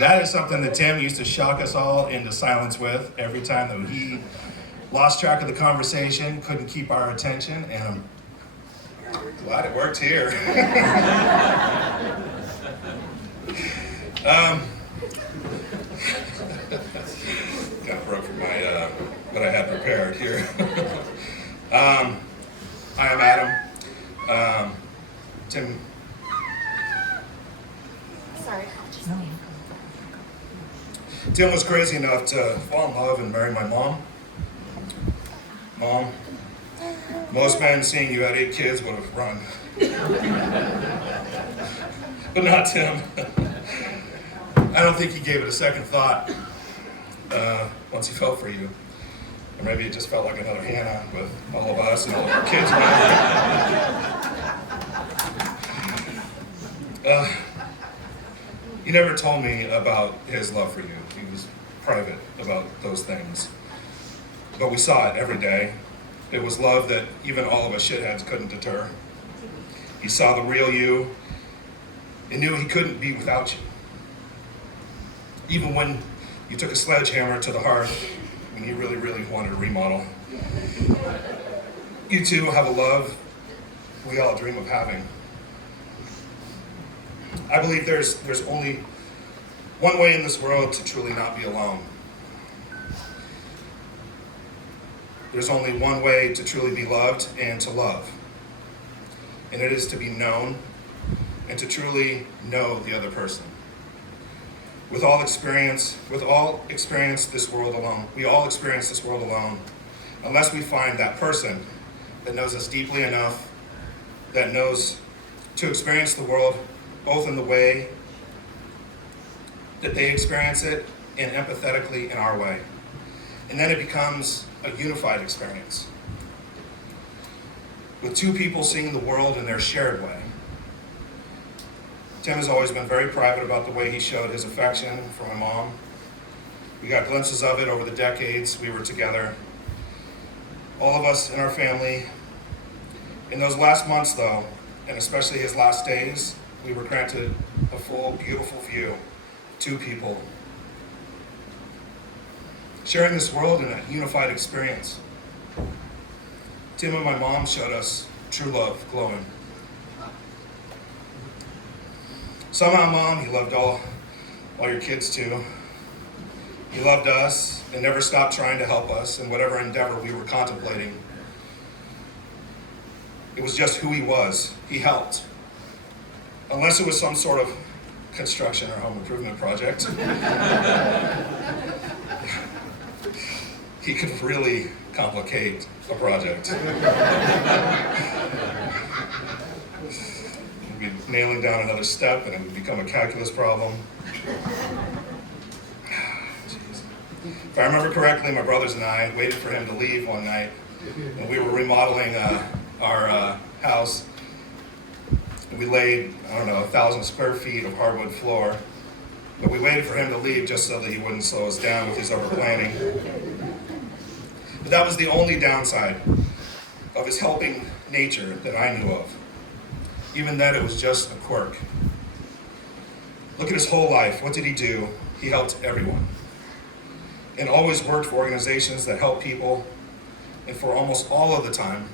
That is something that Tim used to shock us all into silence with every time that he lost track of the conversation, couldn't keep our attention, and I'm glad it worked here. Kind of broke from my what I had prepared here. Hi, I'm Adam. Tim. Sorry. Tim was crazy enough to fall in love and marry my mom. Mom, most men seeing you had 8 kids would have run. But not Tim. I don't think he gave it a second thought once he fell for you. Or maybe it just felt like another Hannah with all of us and all of our kids around. He never told me about his love for you. He was private about those things. But we saw it every day. It was love that even all of us shitheads couldn't deter. He saw the real you and knew he couldn't be without you. Even when you took a sledgehammer to the hearth when he really, really wanted to remodel. You two have a love we all dream of having. I believe there's only one way in this world to truly not be alone. There's only one way to truly be loved and to love. And it is to be known and to truly know the other person. We all experience this world alone. We all experience this world alone unless we find that person that knows us deeply enough, that knows to experience the world both in the way that they experience it and empathetically in our way. And then it becomes a unified experience with two people seeing the world in their shared way. Tim has always been very private about the way he showed his affection for my mom. We got glimpses of it over the decades we were together. All of us in our family. In those last months though, and especially his last days, we were granted a full, beautiful view of two people sharing this world in a unified experience. Tim and my mom showed us true love glowing. Somehow, Mom, you loved all your kids too. You loved us and never stopped trying to help us in whatever endeavor we were contemplating. It was just who he was. He helped. Unless it was some sort of construction or home improvement project. He could really complicate a project. We'd be nailing down another step and it would become a calculus problem. Jeez. If I remember correctly, my brothers and I waited for him to leave one night when we were remodeling our house. We laid, 1,000 square feet of hardwood floor, but we waited for him to leave just so that he wouldn't slow us down with his over-planning. But that was the only downside of his helping nature that I knew of. Even then, it was just a quirk. Look at his whole life. What did he do? He helped everyone. And always worked for organizations that help people. And for almost all of the time,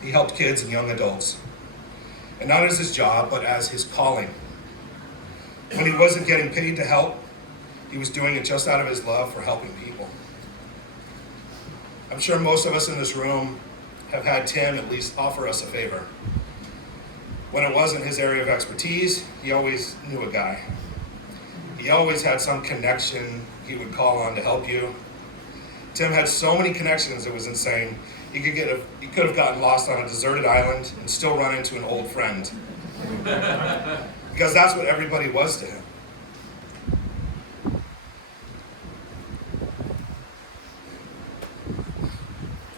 he helped kids and young adults. And not as his job, but as his calling. When he wasn't getting paid to help, he was doing it just out of his love for helping people. I'm sure most of us in this room have had Tim at least offer us a favor. When it wasn't his area of expertise, he always knew a guy. He always had some connection he would call on to help you. Tim had so many connections, it was insane. He could have gotten lost on a deserted island and still run into an old friend. Because that's what everybody was to him.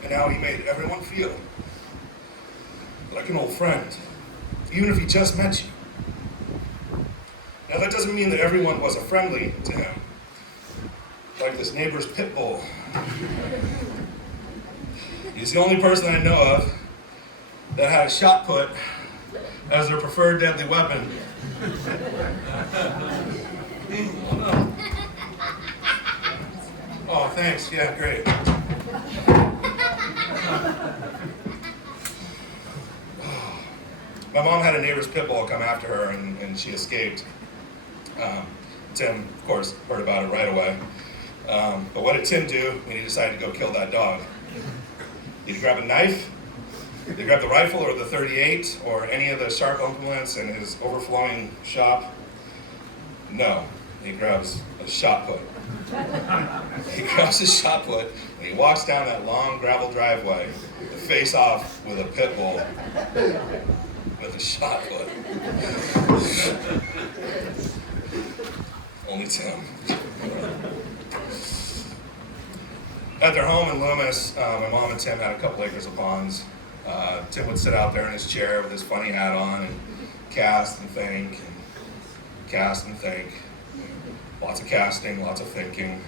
And now he made everyone feel like an old friend, even if he just met you. Now that doesn't mean that everyone was a friendly to him, like this neighbor's pit bull. He's the only person I know of that had a shot put as their preferred deadly weapon. thanks. Yeah, great. My mom had a neighbor's pit bull come after her, and she escaped. Tim, of course, heard about it right away. But what did Tim do when he decided to go kill that dog? Did he grab a knife? Did he grab the rifle or the .38 or any of the sharp implements in his overflowing shop? No, he grabs a shot put. He grabs a shot put and he walks down that long gravel driveway to face off with a pit bull with a shot put. Only Tim. At their home in Loomis, my mom and Tim had a couple acres of ponds. Tim would sit out there in his chair with his funny hat on and cast and think, and cast and think. Lots of casting, lots of thinking.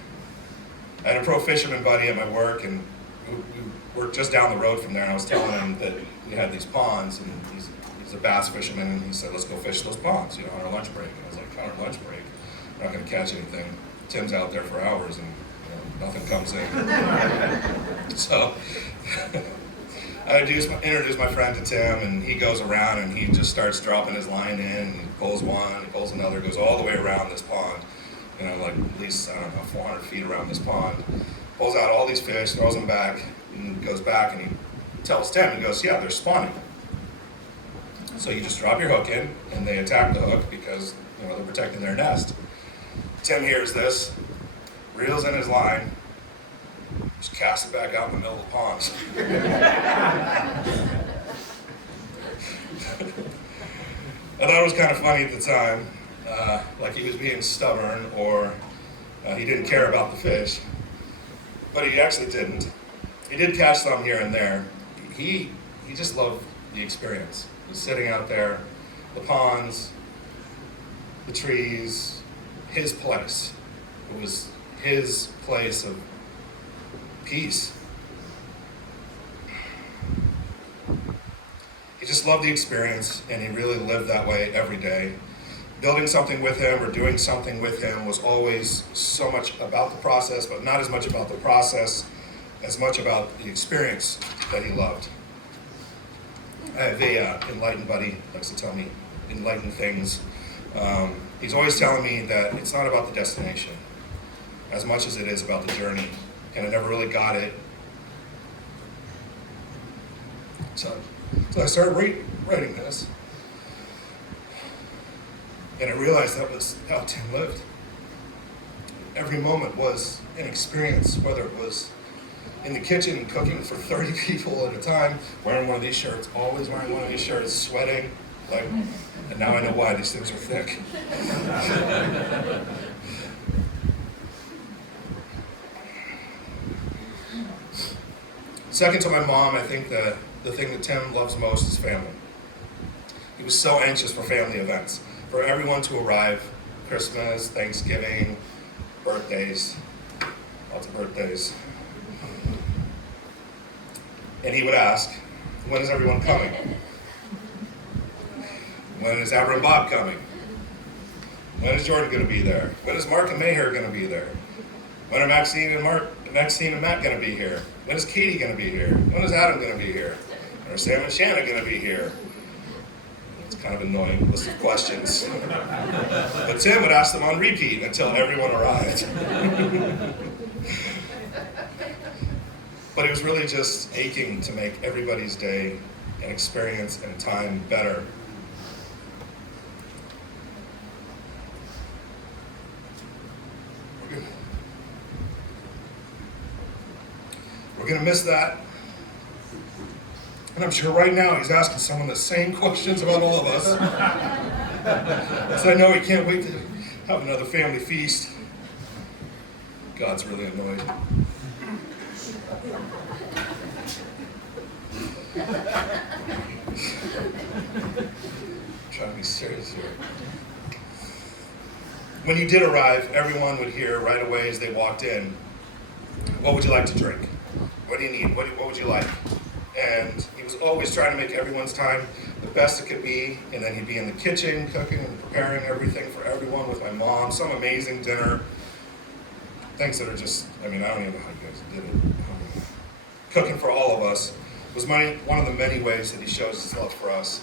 I had a pro fisherman buddy at my work, and we worked just down the road from there, and I was telling him that we had these ponds, and he's a bass fisherman, and he said, let's go fish those ponds, on our lunch break. And I was like, on our lunch break? We're not gonna catch anything. Tim's out there for hours, and nothing comes in. So, I introduced my friend to Tim, and he goes around and he just starts dropping his line in, and he pulls one, he pulls another, goes all the way around this pond, like at least, 400 feet around this pond. Pulls out all these fish, throws them back, and goes back, and he tells Tim, he goes, yeah, they're spawning. So you just drop your hook in, and they attack the hook because, they're protecting their nest. Tim hears this, reels in his line, just casts it back out in the middle of the pond. I thought it was kind of funny at the time, like he was being stubborn or he didn't care about the fish, but he actually didn't. He did catch some here and there. He just loved the experience. He was sitting out there, the ponds, the trees, his place. It was his place of peace. He just loved the experience, and he really lived that way every day. Building something with him or doing something with him was always so much about the process, but not as much about the process as much about the experience that he loved. I have a enlightened buddy who likes to tell me enlightened things. He's always telling me that it's not about the destination as much as it is about the journey, and I never really got it. So I started writing this, and I realized that was how Tim lived. Every moment was an experience, whether it was in the kitchen cooking for 30 people at a time, wearing one of these shirts, always wearing one of these shirts, sweating, and now I know why these things are thick. Second to my mom, I think the thing that Tim loves most is family. He was so anxious for family events, for everyone to arrive, Christmas, Thanksgiving, birthdays, lots of birthdays. And he would ask, when is everyone coming? When is Abra and Bob coming? When is Jordan going to be there? When is Mark and Maher going to be there? When are Maxine and Matt going to be here? When is Katie going to be here? When is Adam going to be here? When are Sam and Shanna going to be here? It's kind of an annoying list of questions. But Tim would ask them on repeat until everyone arrived. But it was really just aching to make everybody's day and experience and time better. We're going to miss that. And I'm sure right now he's asking someone the same questions about all of us. So I know he can't wait to have another family feast. God's really annoyed. Trying to be serious here. When he did arrive, everyone would hear right away as they walked in, what would you like to drink? What do you need? What would you like? And he was always trying to make everyone's time the best it could be, and then he'd be in the kitchen cooking and preparing everything for everyone with my mom, some amazing dinner. things that are just, I don't even know how you guys did it. Cooking for all of us was one of the many ways that he shows his love for us.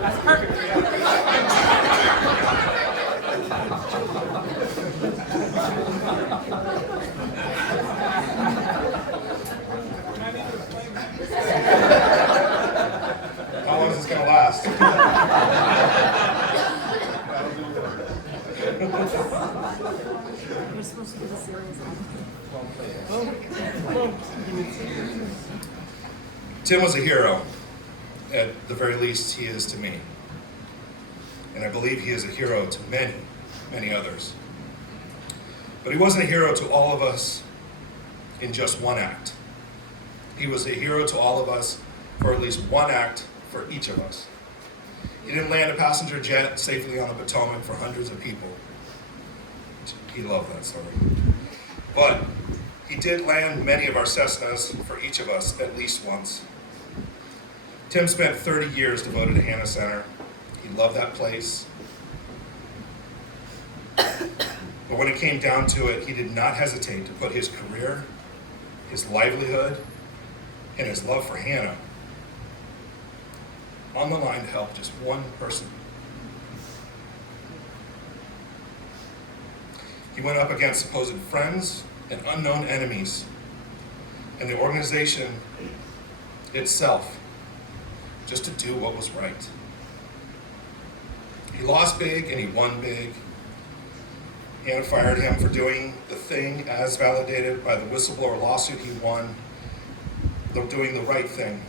That's perfect. How long is this going to last? You're supposed to be the serious Tim was a hero. At the very least, he is to me. And I believe he is a hero to many, many others. But he wasn't a hero to all of us in just one act. He was a hero to all of us for at least one act for each of us. He didn't land a passenger jet safely on the Potomac for hundreds of people. He loved that story. But he did land many of our Cessnas for each of us at least once. Tim spent 30 years devoted to Hanna Center. He loved that place. But when it came down to it, he did not hesitate to put his career, his livelihood, and his love for Hanna on the line to help just one person. He went up against supposed friends and unknown enemies, and the organization itself, just to do what was right. He lost big and he won big. Hanna fired him for doing the thing as validated by the whistleblower lawsuit he won, doing the right thing.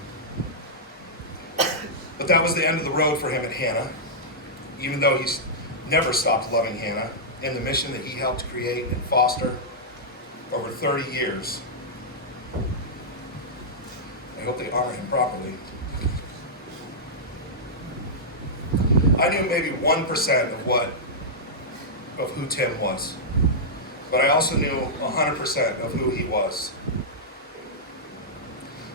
But that was the end of the road for him at Hanna, even though he's never stopped loving Hanna and the mission that he helped create and foster over 30 years. I hope they honor him properly. I knew maybe 1% of who Tim was, but I also knew 100% of who he was.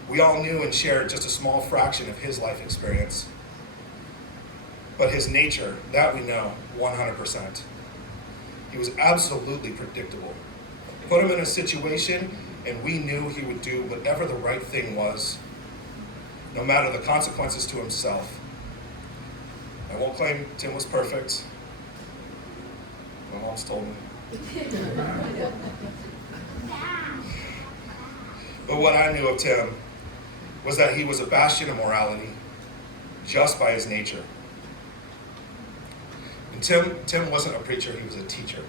We all knew and shared just a small fraction of his life experience, but his nature, that we know 100%. He was absolutely predictable. Put him in a situation and we knew he would do whatever the right thing was, no matter the consequences to himself. I won't claim Tim was perfect. My mom's told me. But what I knew of Tim was that he was a bastion of morality just by his nature. And Tim wasn't a preacher, he was a teacher.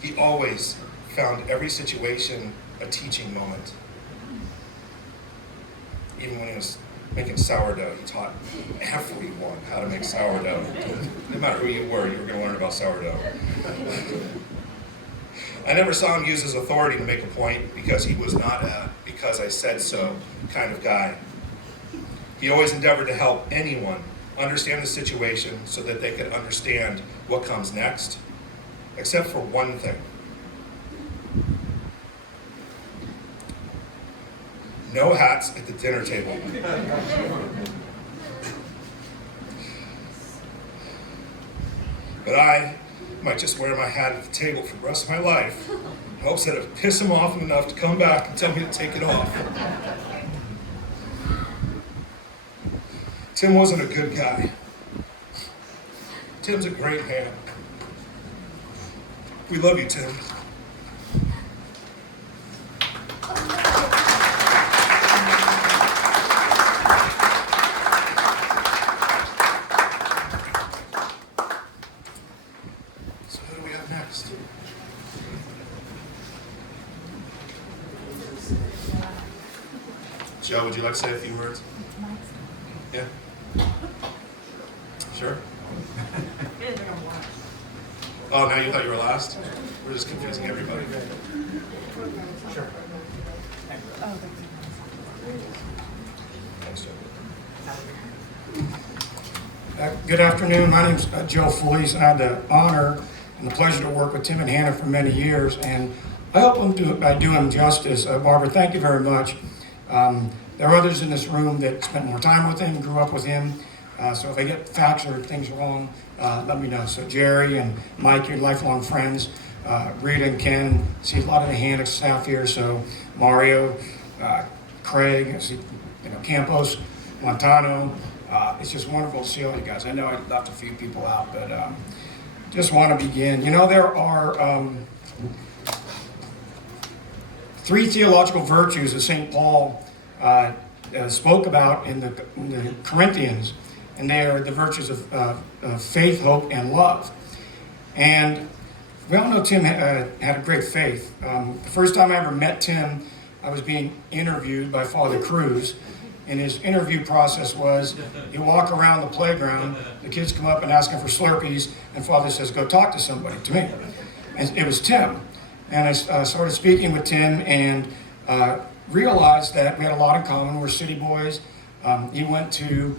He always found every situation a teaching moment. Even when he was making sourdough, he taught everyone how to make sourdough. No matter who you were going to learn about sourdough. I never saw him use his authority to make a point because he was not a because I said so kind of guy. He always endeavored to help anyone understand the situation so that they could understand what comes next, except for one thing. No hats at the dinner table. But I might just wear my hat at the table for the rest of my life in hopes that it piss him off enough to come back and tell me to take it off. Tim wasn't a good guy. Tim's a great man. We love you, Tim. So who do we have next? Joe, would you like to say a few words? Yeah? Sure? Oh, now you thought you were last? We're just confusing everybody. Sure. Thanks, Joe. Good afternoon. My name's Joe Felice. I had the honor and the pleasure to work with Tim and Hanna for many years. And I hope I do him justice. Barbara, thank you very much. There are others in this room that spent more time with him, grew up with him. So if I get facts or things wrong, let me know. So Jerry and Mike, your lifelong friends. Rita and Ken, see a lot of the Hannock staff here. So Mario, Craig, I see, Campos, Montano. It's just wonderful to see all you guys. I know I left a few people out, but just want to begin. There are 3 theological virtues that St. Paul spoke about in the Corinthians, and they are the virtues of faith, hope, and love. And we all know Tim had a great faith. The first time I ever met Tim, I was being interviewed by Father Cruz, and his interview process was, you walk around the playground, the kids come up and ask him for Slurpees, and Father says, go talk to somebody, to me. And it was Tim. And I started speaking with Tim and realized that we had a lot in common. We're city boys. He went to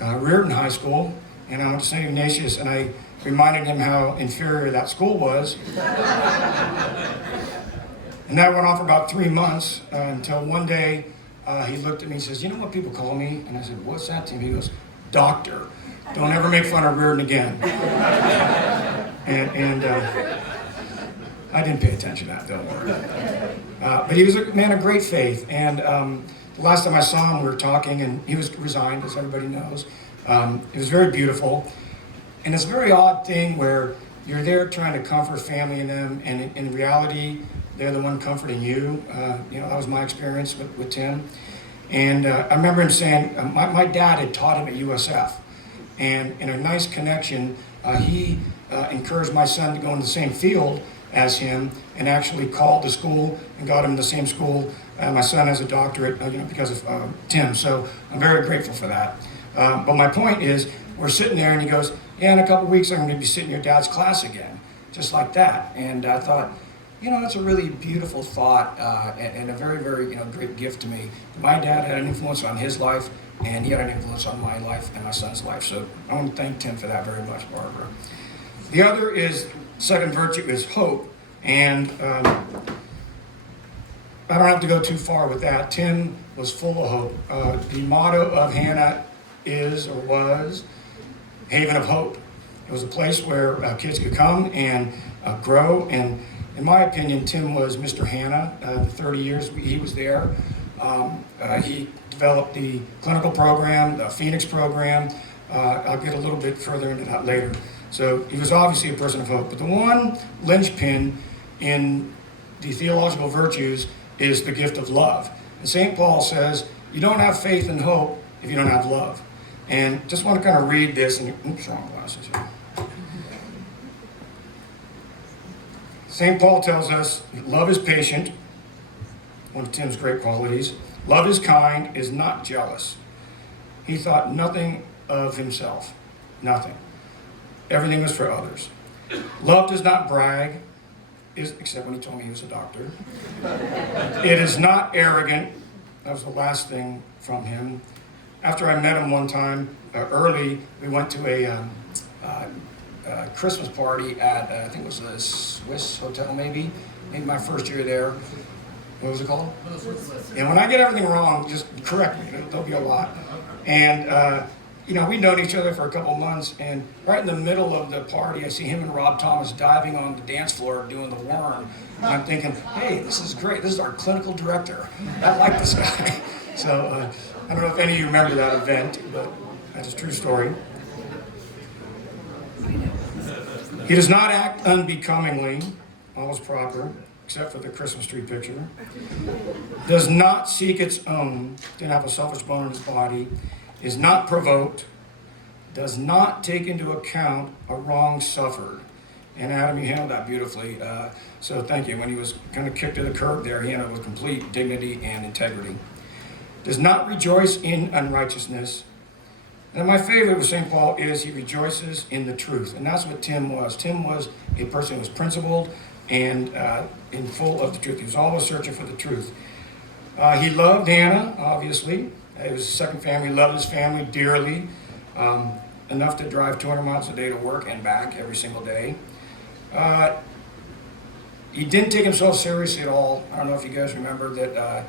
Reardon High School, and I went to St. Ignatius, and I reminded him how inferior that school was. And that went on for about 3 months until one day he looked at me and says, you know what people call me? And I said, what's that, Tim? He goes, doctor. Don't ever make fun of Reardon again. and I didn't pay attention to that, don't worry. But he was a man of great faith. And the last time I saw him, we were talking, and he was resigned, as everybody knows. It was very beautiful. And it's a very odd thing where you're there trying to comfort family in them, and in reality, they're the one comforting you. That was my experience with Tim. And I remember him saying, my dad had taught him at USF. And in a nice connection, he encouraged my son to go in the same field as him, and actually called the school and got him in the same school. My son has a doctorate, because of Tim. So I'm very grateful for that. But my point is, we're sitting there, and he goes, yeah, in a couple weeks I'm going to be sitting in your dad's class again, just like that. And I thought, that's a really beautiful thought and a very, very, great gift to me. My dad had an influence on his life, and he had an influence on my life and my son's life. So I want to thank Tim for that very much, Barbara. The other is, second virtue is hope. And I don't have to go too far with that. Tim was full of hope. The motto of Hannah is, or was, Haven of Hope. It was a place where kids could come and grow. And in my opinion, Tim was Mr. Hannah. The 30 years he was there. He developed the clinical program, the Phoenix program. I'll get a little bit further into that later. So he was obviously a person of hope. But the one linchpin in the theological virtues is the gift of love. And St. Paul says, you don't have faith and hope if you don't have love. And just want to kind of read this, and oops, wrong glasses here. St. Paul tells us, love is patient, one of Tim's great qualities. Love is kind, is not jealous. He thought nothing of himself, nothing. Everything was for others. Love does not brag, except when he told me he was a doctor. It is not arrogant. That was the last thing from him. After I met him one time, early, we went to a Christmas party at, I think it was a Swiss hotel, maybe my first year there. What was it called? And when I get everything wrong, just correct me. There'll be a lot. And we'd known each other for a couple months, and right in the middle of the party, I see him and Rob Thomas diving on the dance floor doing the worm. And I'm thinking, hey, this is great. This is our clinical director. I like this guy. So I don't know if any of you remember that event, but that's a true story. He does not act unbecomingly, always proper, except for the Christmas tree picture. Does not seek its own, didn't have a selfish bone in his body. Is not provoked, does not take into account a wrong suffered. And Adam, you handled that beautifully. So thank you. When he was kind of kicked to the curb there, he handled it with complete dignity and integrity. Does not rejoice in unrighteousness. And my favorite with St. Paul is he rejoices in the truth. And that's what Tim was. Tim was a person who was principled and in full of the truth. He was always searching for the truth. He loved Hannah, obviously. It was his second family. He loved his family dearly, enough to drive 200 miles a day to work and back every single day. he didn't take himself seriously at all. I don't know if you guys remember that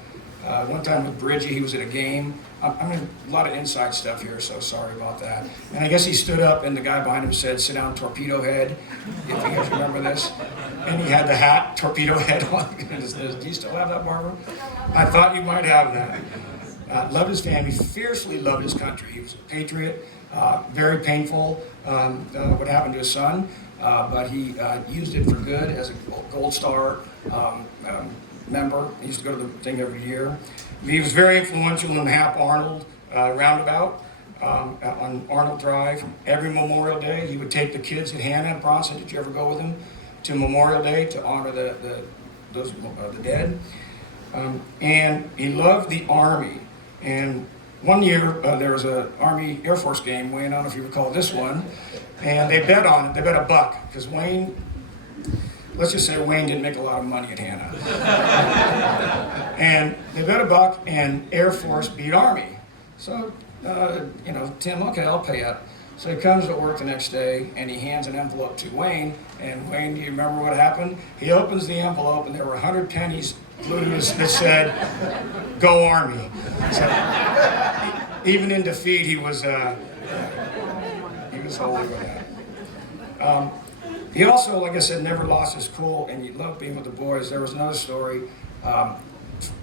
one time with Bridgie, he was at a game. I mean, a lot of inside stuff here, so sorry about that. And I guess he stood up and the guy behind him said, "Sit down, Torpedo Head," if you guys remember this. And he had the hat, Torpedo Head on. Do you still have that, Barbara? I thought you might have that. Loved his family, fiercely loved his country. He was a patriot. Very painful what happened to his son, but he used it for good as a Gold Star member. He used to go to the thing every year. He was very influential in Hap Arnold roundabout on Arnold Drive. Every Memorial Day, he would take the kids at Hannah and Bronson. Did you ever go with him to Memorial Day to honor the dead? And he loved the Army. And one year, there was an Army Air Force game, Wayne, I don't know if you recall this one, and they bet on it. They bet $1, because Wayne, let's just say Wayne didn't make a lot of money at Hannah. And they bet $1, and Air Force beat Army. So, Tim, okay, I'll pay up. So he comes to work the next day, and he hands an envelope to Wayne, and Wayne, do you remember what happened? He opens the envelope, and there were 100 pennies glued that said, "Go Army." So, even in defeat, he was holy with that. He also, like I said, never lost his cool, and he loved being with the boys. There was another story.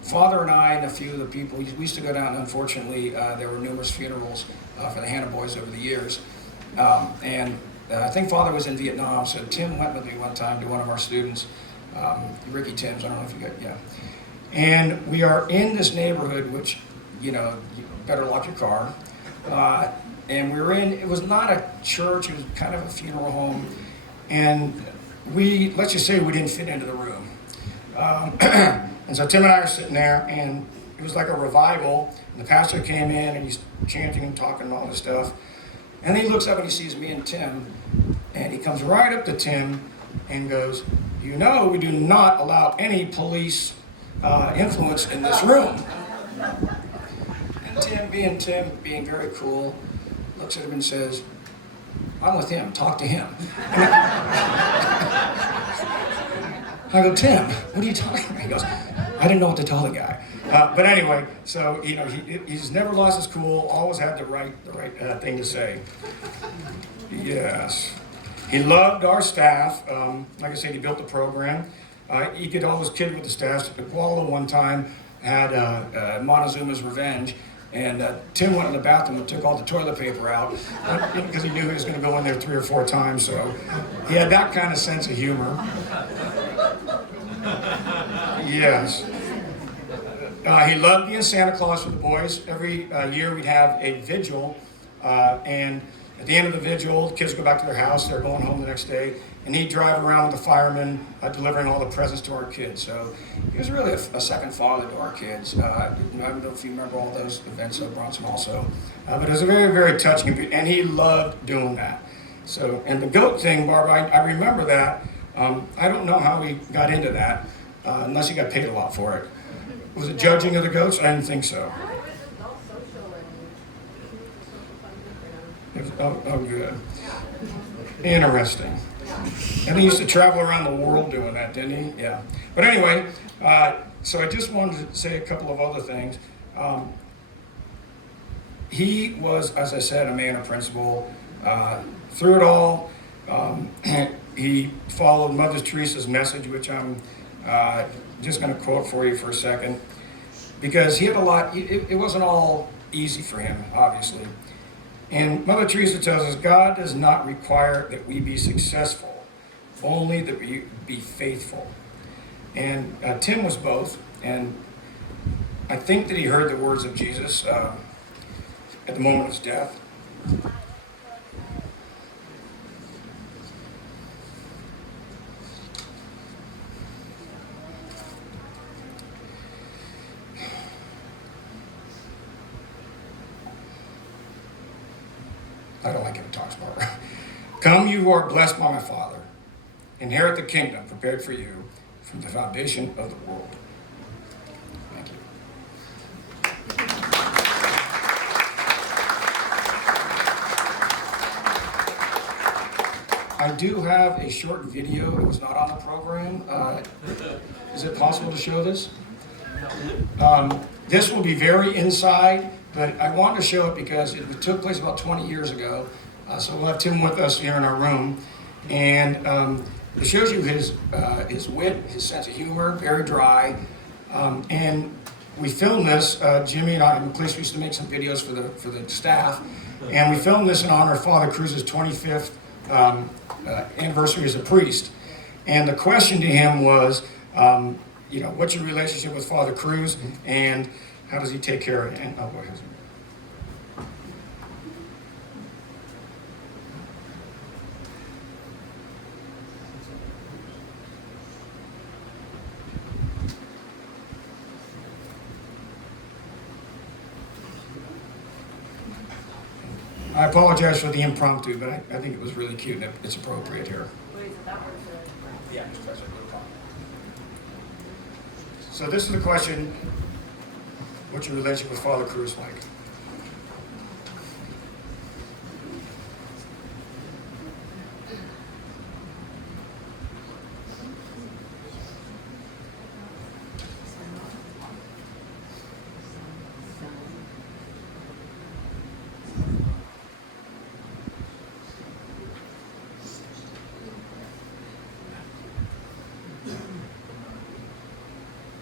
Father and I and a few of the people, we used to go down, and unfortunately, there were numerous funerals for the Hannah boys over the years. I think Father was in Vietnam, so Tim went with me one time to one of our students, Ricky Timms, I don't know if you got, yeah. And we are in this neighborhood, which, you better lock your car. And we were in, it was not a church, it was kind of a funeral home. And let's just say we didn't fit into the room. And so Tim and I are sitting there, and it was like a revival. And the pastor came in, and he's chanting and talking and all this stuff. And then he looks up and he sees me and Tim, and he comes right up to Tim and goes, "You know, we do not allow any police influence in this room." And Tim, being very cool, looks at him and says, "I'm with him, talk to him." I go, "Tim, what are you talking about?" He goes, "I didn't know what to tell the guy." But anyway, so, he's never lost his cool, always had the right thing to say. Yes. He loved our staff. Like I said, he built the program. He could always kid with the staff. Kuala one time had Montezuma's Revenge, and Tim went in the bathroom and took all the toilet paper out because he knew he was going to go in there 3 or 4 times, so he had that kind of sense of humor. Yes. He loved being Santa Claus for the boys. Every year we'd have a vigil, and at the end of the vigil, the kids go back to their house. They're going home the next day, and he'd drive around with the firemen delivering all the presents to our kids. So he was really a second father to our kids. I don't know if you remember all those events at Bronson also, but it was a very, very touching, and he loved doing that. So, and the goat thing, Barbara, I remember that. I don't know how we got into that, unless he got paid a lot for it. Was it judging of the goats? I didn't think so. Oh, good. Interesting. And he used to travel around the world doing that, didn't he? Yeah. But anyway, so I just wanted to say a couple of other things. He was, as I said, a man of principle. Through it all, he followed Mother Teresa's message, which I'm just going to quote for you for a second, because he had a lot, it wasn't all easy for him, obviously. And Mother Teresa tells us, God does not require that we be successful, only that we be faithful. And Tim was both, and I think that he heard the words of Jesus at the moment of his death. I don't like it, talks Barbara. "Come, you who are blessed by my Father, inherit the kingdom prepared for you from the foundation of the world." Thank you. I do have a short video that was not on the program. Is it possible to show this? This will be very inside, but I wanted to show it because it took place about 20 years ago. So we'll have Tim with us here in our room. And it shows you his wit, his sense of humor, very dry. And we filmed this, Jimmy and I, and the police used to make some videos for the staff. And we filmed this in honor of Father Cruz's 25th anniversary as a priest. And the question to him was, what's your relationship with Father Cruz, and how does he take care of you? And, oh, go ahead. I apologize for the impromptu, but I think it was really cute and it's appropriate here. Wait, is it that one? Yeah, just press it. So this is the question, what's your relationship with Father Cruz like?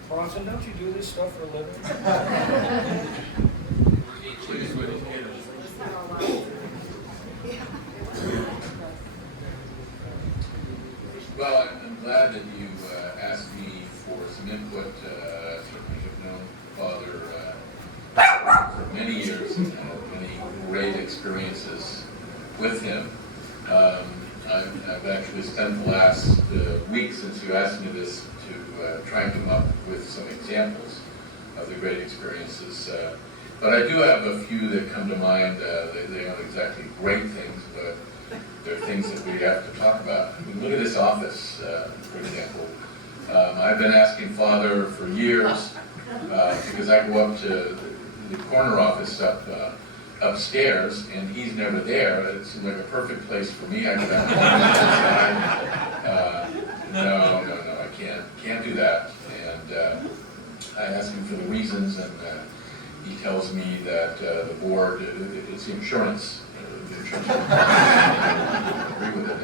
Bronson, don't you do this stuff for a living? Well, I'm glad that you asked me for some input. Certainly have known Father for many years and had many great experiences with him. I've actually spent the last week since you asked me this to try and come up with some examples of the great experiences. But I do have a few that come to mind. They aren't exactly great things, but they're things that we have to talk about. I mean, look at this office, for example. I've been asking Father for years, because I go up to the corner office upstairs, and he's never there. It seems like a perfect place for me. I could have no, I can't do that. And I ask him for the reasons, and he tells me that the board, it's insurance. The insurance agree with it.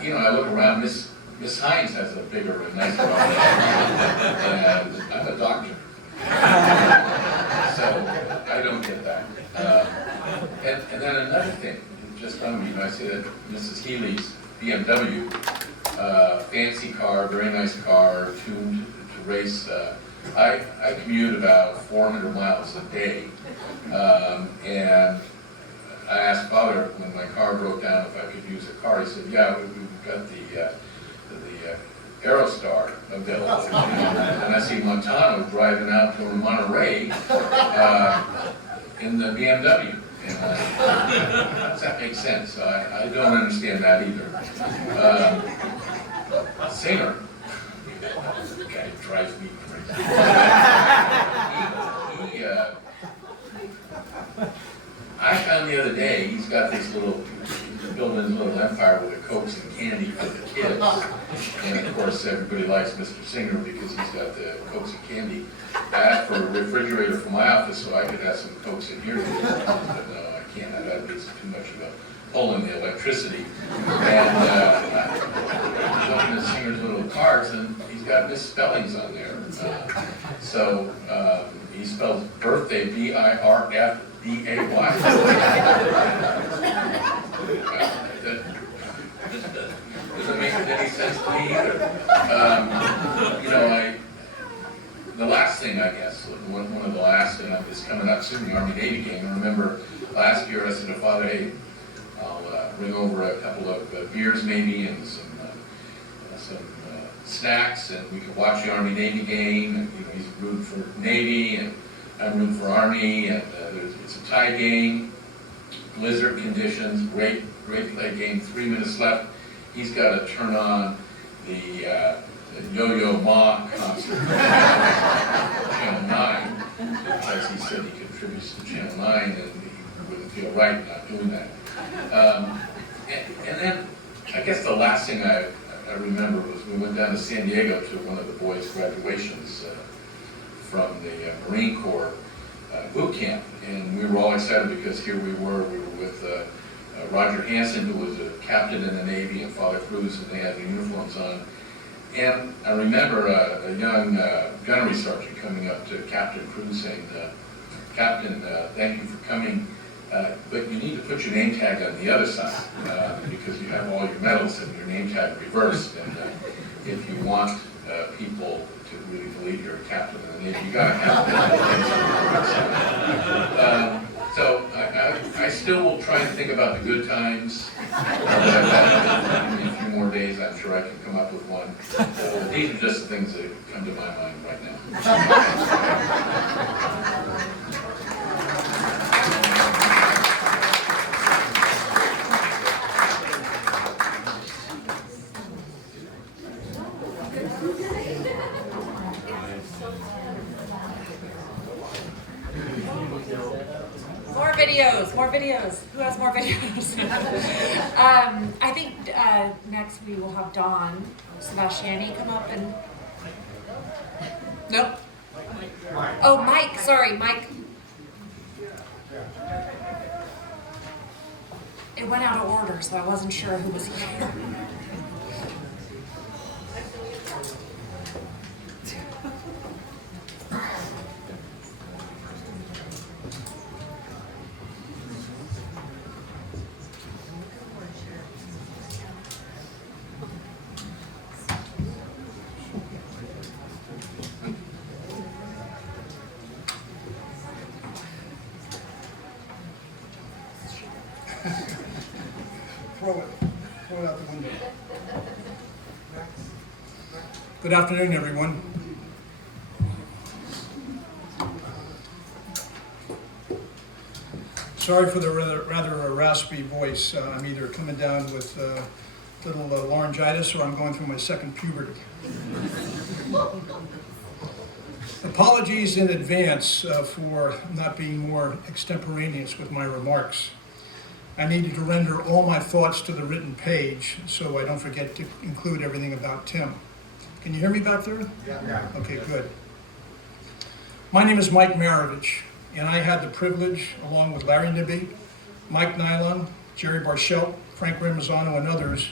And I look around. Miss Hines has a bigger and nicer office, and I'm a doctor, so I don't get that. And then another thing, just on me, I see that Mrs. Healy's BMW, fancy car, very nice car, tuned to race. I commute about 400 miles a day, and I asked Father when my car broke down if I could use a car. He said, "Yeah, we've got the Aerostar available." And I see Montano driving out to Monterey in the BMW. And does that make sense? I don't understand that either. Singer, the guy drives me crazy. I found the other day, he's got this building his little empire with the Cokes and candy for the kids. And of course, everybody likes Mr. Singer because he's got the Cokes and candy. I asked for a refrigerator for my office so I could have some Cokes in here. But no, I can't. That is too much of a pull in the electricity. And Mr. Singer's little cards, and he's got misspellings on there. So he spells birthday BIRFDAY. That doesn't make any sense to me either. The last thing, I guess, one of the last, and it's coming up soon, the Army-Navy game. I remember last year I said to Father, "Hey, I'll bring over a couple of beers maybe and some snacks, and we could watch the Army-Navy game." And he's rooting for Navy, and I'm rooting for Army, and it's a tie game, blizzard conditions, great play game, 3 minutes left. He's got to turn on the Yo-Yo Ma concert, Channel 9, because he said he contributes to Channel 9, and he wouldn't feel right not doing that. And then guess the last thing I remember was we went down to San Diego to one of the boys' graduations from the Marine Corps boot camp, and we were all excited because here we were with Roger Hansen, who was a captain in the Navy, and Father Cruz, and they had the uniforms on. And I remember a young gunnery sergeant coming up to Captain Cruz saying, "Captain, thank you for coming, but you need to put your name tag on the other side because you have all your medals and your name tag reversed. And if you want people to really believe you're a captain in the Navy, you got to have that." So I still will try and think about the good times. In a few more days, I'm sure I can come up with one. These are just the things that come to my mind right now. More videos. Who has more videos? I think next we will have Don Sebastiani come up and. Nope. Oh, Mike. Sorry, Mike. It went out of order, so I wasn't sure who was here. Throw it out the window. Good afternoon, everyone. Sorry for the rather raspy voice. I'm either coming down with a little laryngitis or I'm going through my second puberty. Apologies in advance for not being more extemporaneous with my remarks. I needed to render all my thoughts to the written page so I don't forget to include everything about Tim. Can you hear me back there? Yeah. Okay, good. My name is Mike Maravich, and I had the privilege, along with Larry Nibby, Mike Nylon, Jerry Barshelt, Frank Ramazano, and others,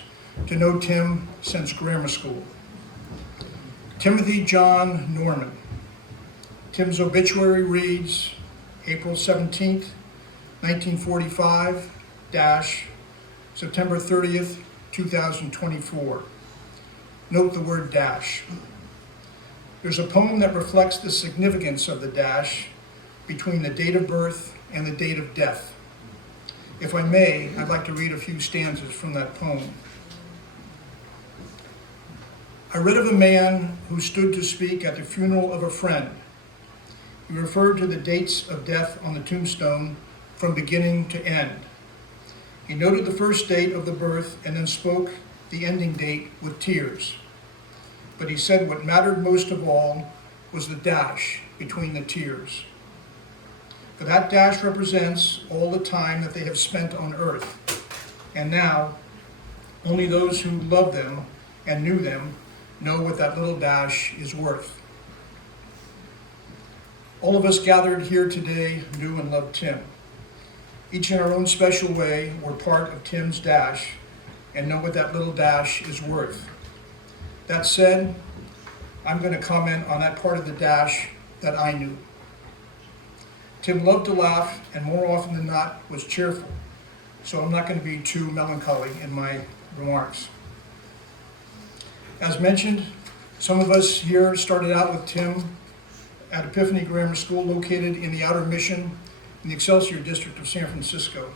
to know Tim since grammar school. Timothy John Norman. Tim's obituary reads, April 17th, 1945, September 30th, 2024. Note the word dash. There's a poem that reflects the significance of the dash between the date of birth and the date of death. If I may, I'd like to read a few stanzas from that poem. I read of a man who stood to speak at the funeral of a friend. He referred to the dates of death on the tombstone from beginning to end. He noted the first date of the birth and then spoke the ending date with tears. But he said what mattered most of all was the dash between the tears. For that dash represents all the time that they have spent on earth. And now, only those who loved them and knew them know what that little dash is worth. All of us gathered here today knew and loved Tim. Each in our own special way, we're part of Tim's dash and know what that little dash is worth. That said, I'm going to comment on that part of the dash that I knew. Tim loved to laugh and more often than not was cheerful, so I'm not going to be too melancholy in my remarks. As mentioned, some of us here started out with Tim at Epiphany Grammar School located in the Outer Mission in the Excelsior District of San Francisco.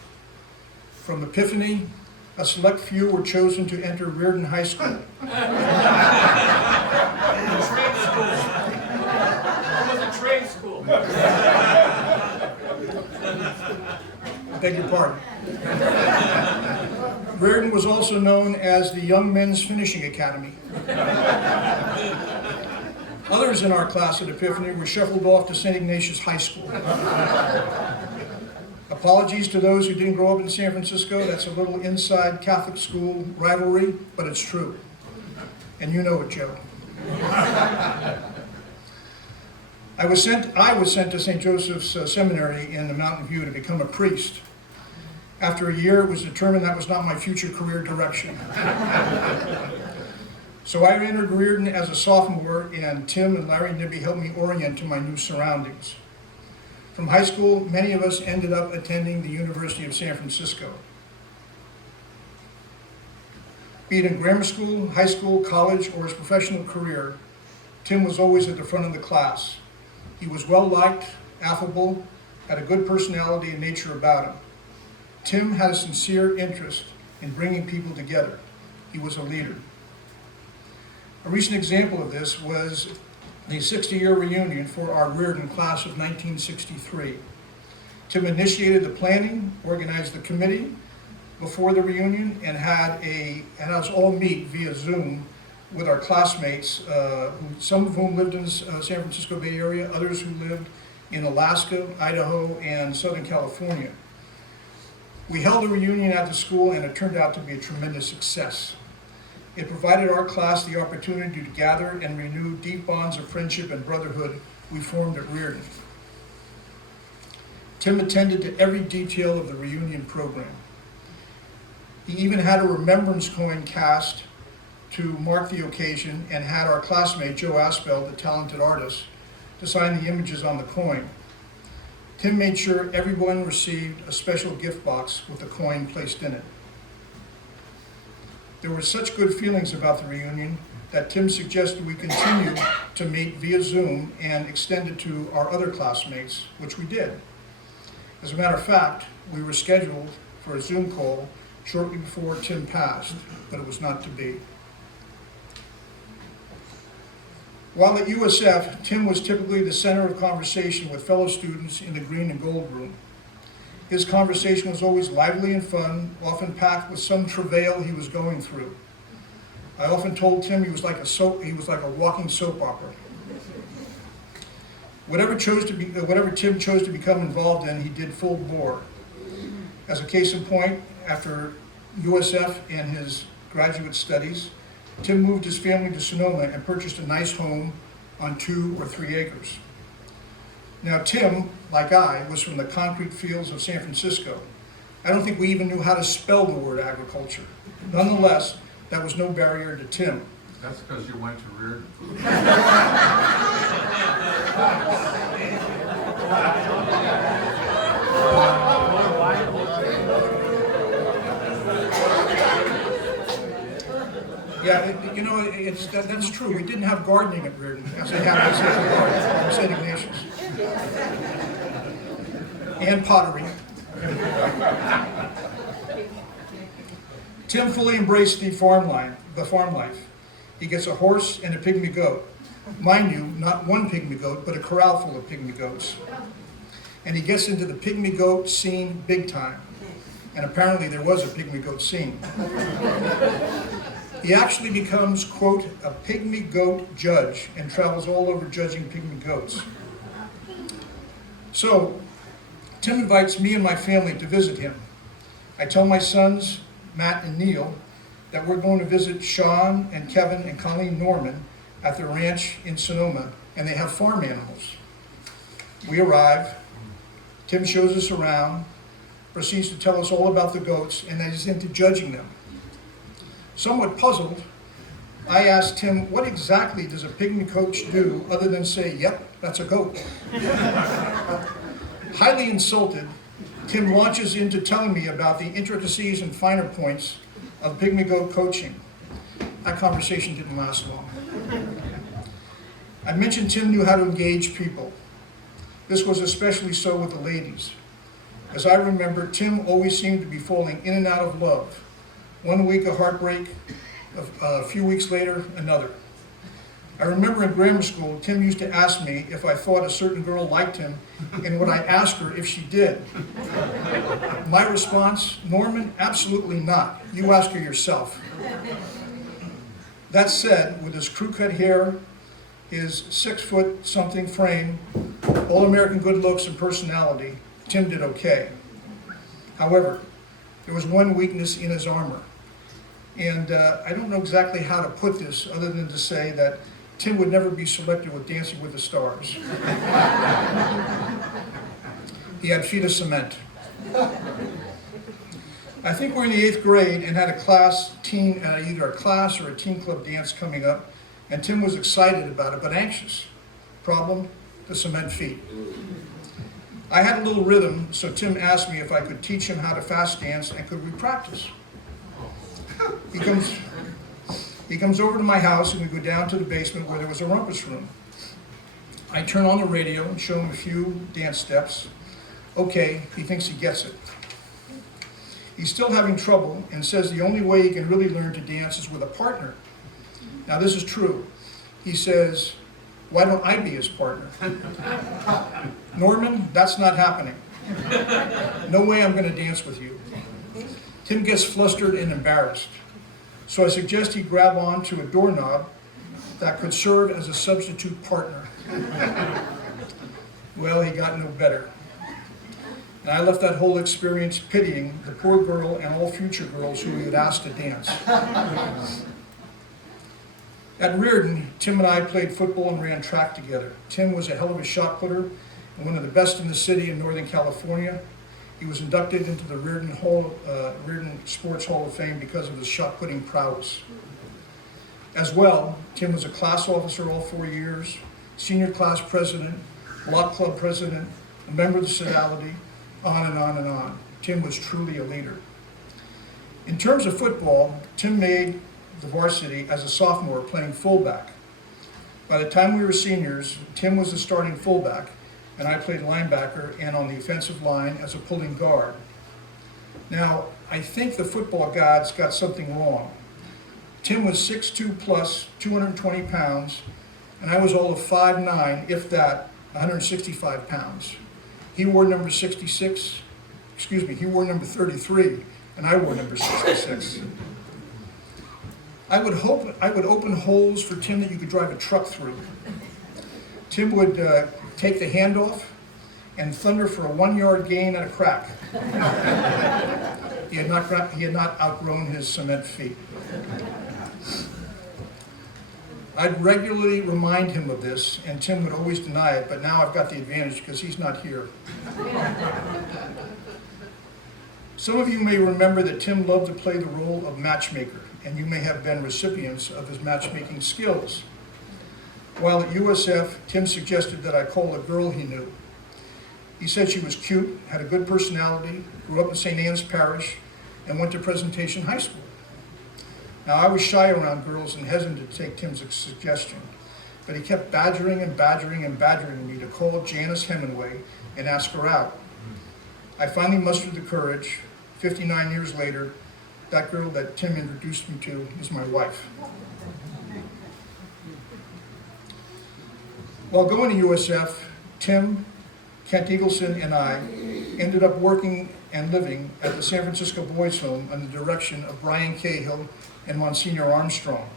From Epiphany, a select few were chosen to enter Reardon High School. Trade school. Beg your pardon. Reardon was also known as the Young Men's Finishing Academy. Others in our class at Epiphany were shuffled off to St. Ignatius High School. Apologies to those who didn't grow up in San Francisco. That's a little inside Catholic school rivalry, but it's true. And you know it, Joe. I was sent to St. Joseph's Seminary in the Mountain View to become a priest. After a year, it was determined that was not my future career direction. So I entered Reardon as a sophomore, and Tim and Larry Nibby helped me orient to my new surroundings. From high school, many of us ended up attending the University of San Francisco. Be it in grammar school, high school, college, or his professional career, Tim was always at the front of the class. He was well-liked, affable, had a good personality and nature about him. Tim had a sincere interest in bringing people together. He was a leader. A recent example of this was the 60-year reunion for our Reardon class of 1963. Tim initiated the planning, organized the committee before the reunion, and had us all meet via Zoom with our classmates, some of whom lived in the San Francisco Bay Area, others who lived in Alaska, Idaho, and Southern California. We held a reunion at the school, and it turned out to be a tremendous success. It provided our class the opportunity to gather and renew deep bonds of friendship and brotherhood we formed at Reardon. Tim attended to every detail of the reunion program. He even had a remembrance coin cast to mark the occasion and had our classmate, Joe Aspel, the talented artist, to sign the images on the coin. Tim made sure everyone received a special gift box with the coin placed in it. There were such good feelings about the reunion that Tim suggested we continue to meet via Zoom and extend it to our other classmates, which we did. As a matter of fact, we were scheduled for a Zoom call shortly before Tim passed, but it was not to be. While at USF, Tim was typically the center of conversation with fellow students in the green and gold room. His conversation was always lively and fun, often packed with some travail he was going through. I often told Tim he was like a walking soap opera. Whatever Tim chose to become involved in, he did full bore. As a case in point, after USF and his graduate studies, Tim moved his family to Sonoma and purchased a nice home on 2 or 3 acres. Now Tim, like I, was from the concrete fields of San Francisco. I don't think we even knew how to spell the word agriculture. Nonetheless, that was no barrier to Tim. That's because you went to Reardon. Yeah, that's true. We didn't have gardening at Reardon, as they have at St. Ignatius. And pottery. Tim fully embraced the farm life. He gets a horse and a pygmy goat. Mind you, not one pygmy goat, but a corral full of pygmy goats. And he gets into the pygmy goat scene big time. And apparently there was a pygmy goat scene. He actually becomes, quote, a pygmy goat judge and travels all over judging pygmy goats. So, Tim invites me and my family to visit him. I tell my sons, Matt and Neil, that we're going to visit Sean and Kevin and Colleen Norman at their ranch in Sonoma, and they have farm animals. We arrive, Tim shows us around, proceeds to tell us all about the goats, and then he's into judging them. Somewhat puzzled, I asked Tim, what exactly does a pygmy coach do other than say, yep, that's a goat? Highly insulted, Tim launches into telling me about the intricacies and finer points of pygmy goat coaching. That conversation didn't last long. I mentioned Tim knew how to engage people. This was especially so with the ladies. As I remember, Tim always seemed to be falling in and out of love. One week a heartbreak, a few weeks later, another. I remember in grammar school, Tim used to ask me if I thought a certain girl liked him, and would I ask her if she did. My response, Norman, absolutely not. You ask her yourself. That said, with his crew-cut hair, his 6-foot-something frame, all-American good looks and personality, Tim did okay. However, there was one weakness in his armor. And I don't know exactly how to put this other than to say that Tim would never be selected with Dancing with the Stars. He had feet of cement. I think we're in the 8th grade and had a either a class or a teen club dance coming up, and Tim was excited about it, but anxious. Problem, the cement feet. I had a little rhythm, so Tim asked me if I could teach him how to fast dance and could we practice. He comes over to my house and we go down to the basement where there was a rumpus room. I turn on the radio and show him a few dance steps. Okay, he thinks he gets it. He's still having trouble and says the only way he can really learn to dance is with a partner. Now this is true. He says, why don't I be his partner? Norman, that's not happening. No way I'm going to dance with you. Tim gets flustered and embarrassed. So I suggest he grab on to a doorknob that could serve as a substitute partner. Well, he got no better. And I left that whole experience pitying the poor girl and all future girls who he had asked to dance. At Reardon, Tim and I played football and ran track together. Tim was a hell of a shot putter and one of the best in the city in Northern California. He was inducted into the Reardon Sports Hall of Fame because of his shot putting prowess. As well, Tim was a class officer all 4 years, senior class president, block club president, a member of the sodality, on and on and on. Tim was truly a leader. In terms of football, Tim made the varsity as a sophomore playing fullback. By the time we were seniors, Tim was the starting fullback, and I played linebacker and on the offensive line as a pulling guard. Now, I think the football gods got something wrong. Tim was 6'2 plus, 220 pounds, and I was all of 5'9", if that, 165 pounds. He wore number 66, he wore number 33, and I wore number 66. I would open holes for Tim that you could drive a truck through. Tim would take the handoff and thunder for a 1-yard gain and a crack. He had not outgrown his cement feet. I'd regularly remind him of this, and Tim would always deny it, but now I've got the advantage because he's not here. Some of you may remember that Tim loved to play the role of matchmaker, and you may have been recipients of his matchmaking skills. While at USF, Tim suggested that I call a girl he knew. He said she was cute, had a good personality, grew up in St. Anne's Parish, and went to Presentation High School. Now, I was shy around girls and hesitant to take Tim's suggestion, but he kept badgering and badgering and badgering me to call Janice Hemingway and ask her out. I finally mustered the courage. 59 years later, that girl that Tim introduced me to is my wife. While going to USF, Tim, Kent Eagleson, and I ended up working and living at the San Francisco Boys Home under the direction of Brian Cahill and Monsignor Armstrong.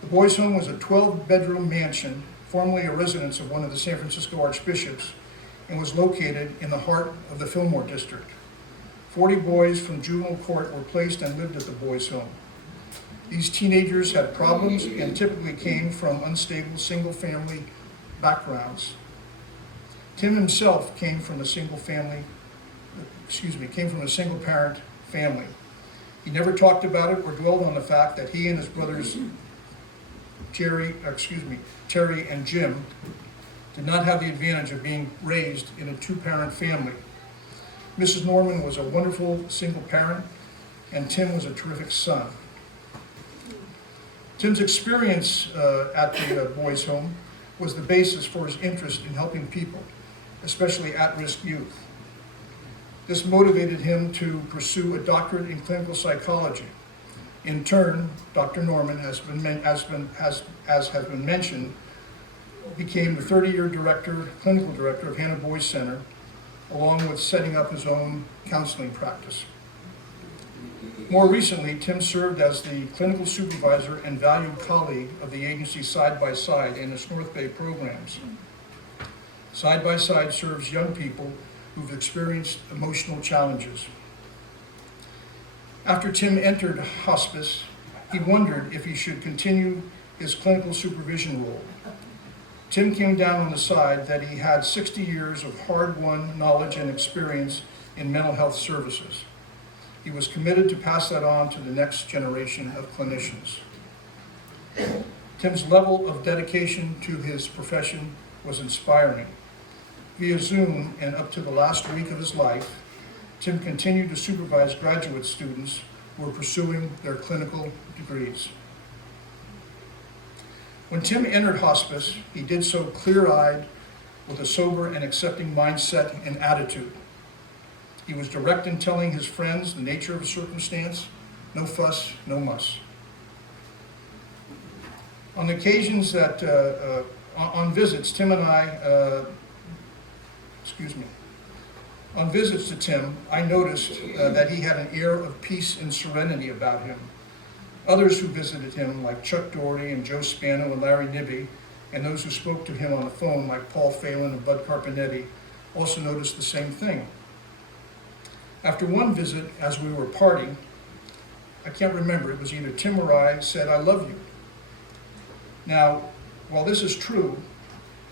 The Boys Home was a 12-bedroom mansion, formerly a residence of one of the San Francisco archbishops, and was located in the heart of the Fillmore district. 40 boys from juvenile court were placed and lived at the Boys Home. These teenagers had problems and typically came from unstable single-family backgrounds. Tim himself came from a single-parent family. He never talked about it or dwelled on the fact that he and his brothers Terry and Jim did not have the advantage of being raised in a 2-parent family. Mrs. Norman was a wonderful single parent, and Tim was a terrific son. Tim's experience at the Boys Home was the basis for his interest in helping people, especially at-risk youth. This motivated him to pursue a doctorate in clinical psychology. In turn, Dr. Norman, as has been mentioned, became the 30-year clinical director of Hannah Boys Center, along with setting up his own counseling practice. More recently, Tim served as the clinical supervisor and valued colleague of the agency Side by Side and its North Bay programs. Side by Side serves young people who've experienced emotional challenges. After Tim entered hospice, he wondered if he should continue his clinical supervision role. Tim came down on the side that he had 60 years of hard-won knowledge and experience in mental health services. He was committed to pass that on to the next generation of clinicians. Tim's level of dedication to his profession was inspiring. Via Zoom and up to the last week of his life, Tim continued to supervise graduate students who were pursuing their clinical degrees. When Tim entered hospice, he did so clear-eyed with a sober and accepting mindset and attitude. He was direct in telling his friends the nature of a circumstance, no fuss, no muss. On occasions that, on visits, Tim and I, on visits to Tim, I noticed that he had an air of peace and serenity about him. Others who visited him, like Chuck Doherty and Joe Spano and Larry Nibby, and those who spoke to him on the phone, like Paul Phelan and Bud Carpenetti, also noticed the same thing. After one visit, as we were parting, I can't remember, it was either Tim or I, said, "I love you." Now, while this is true,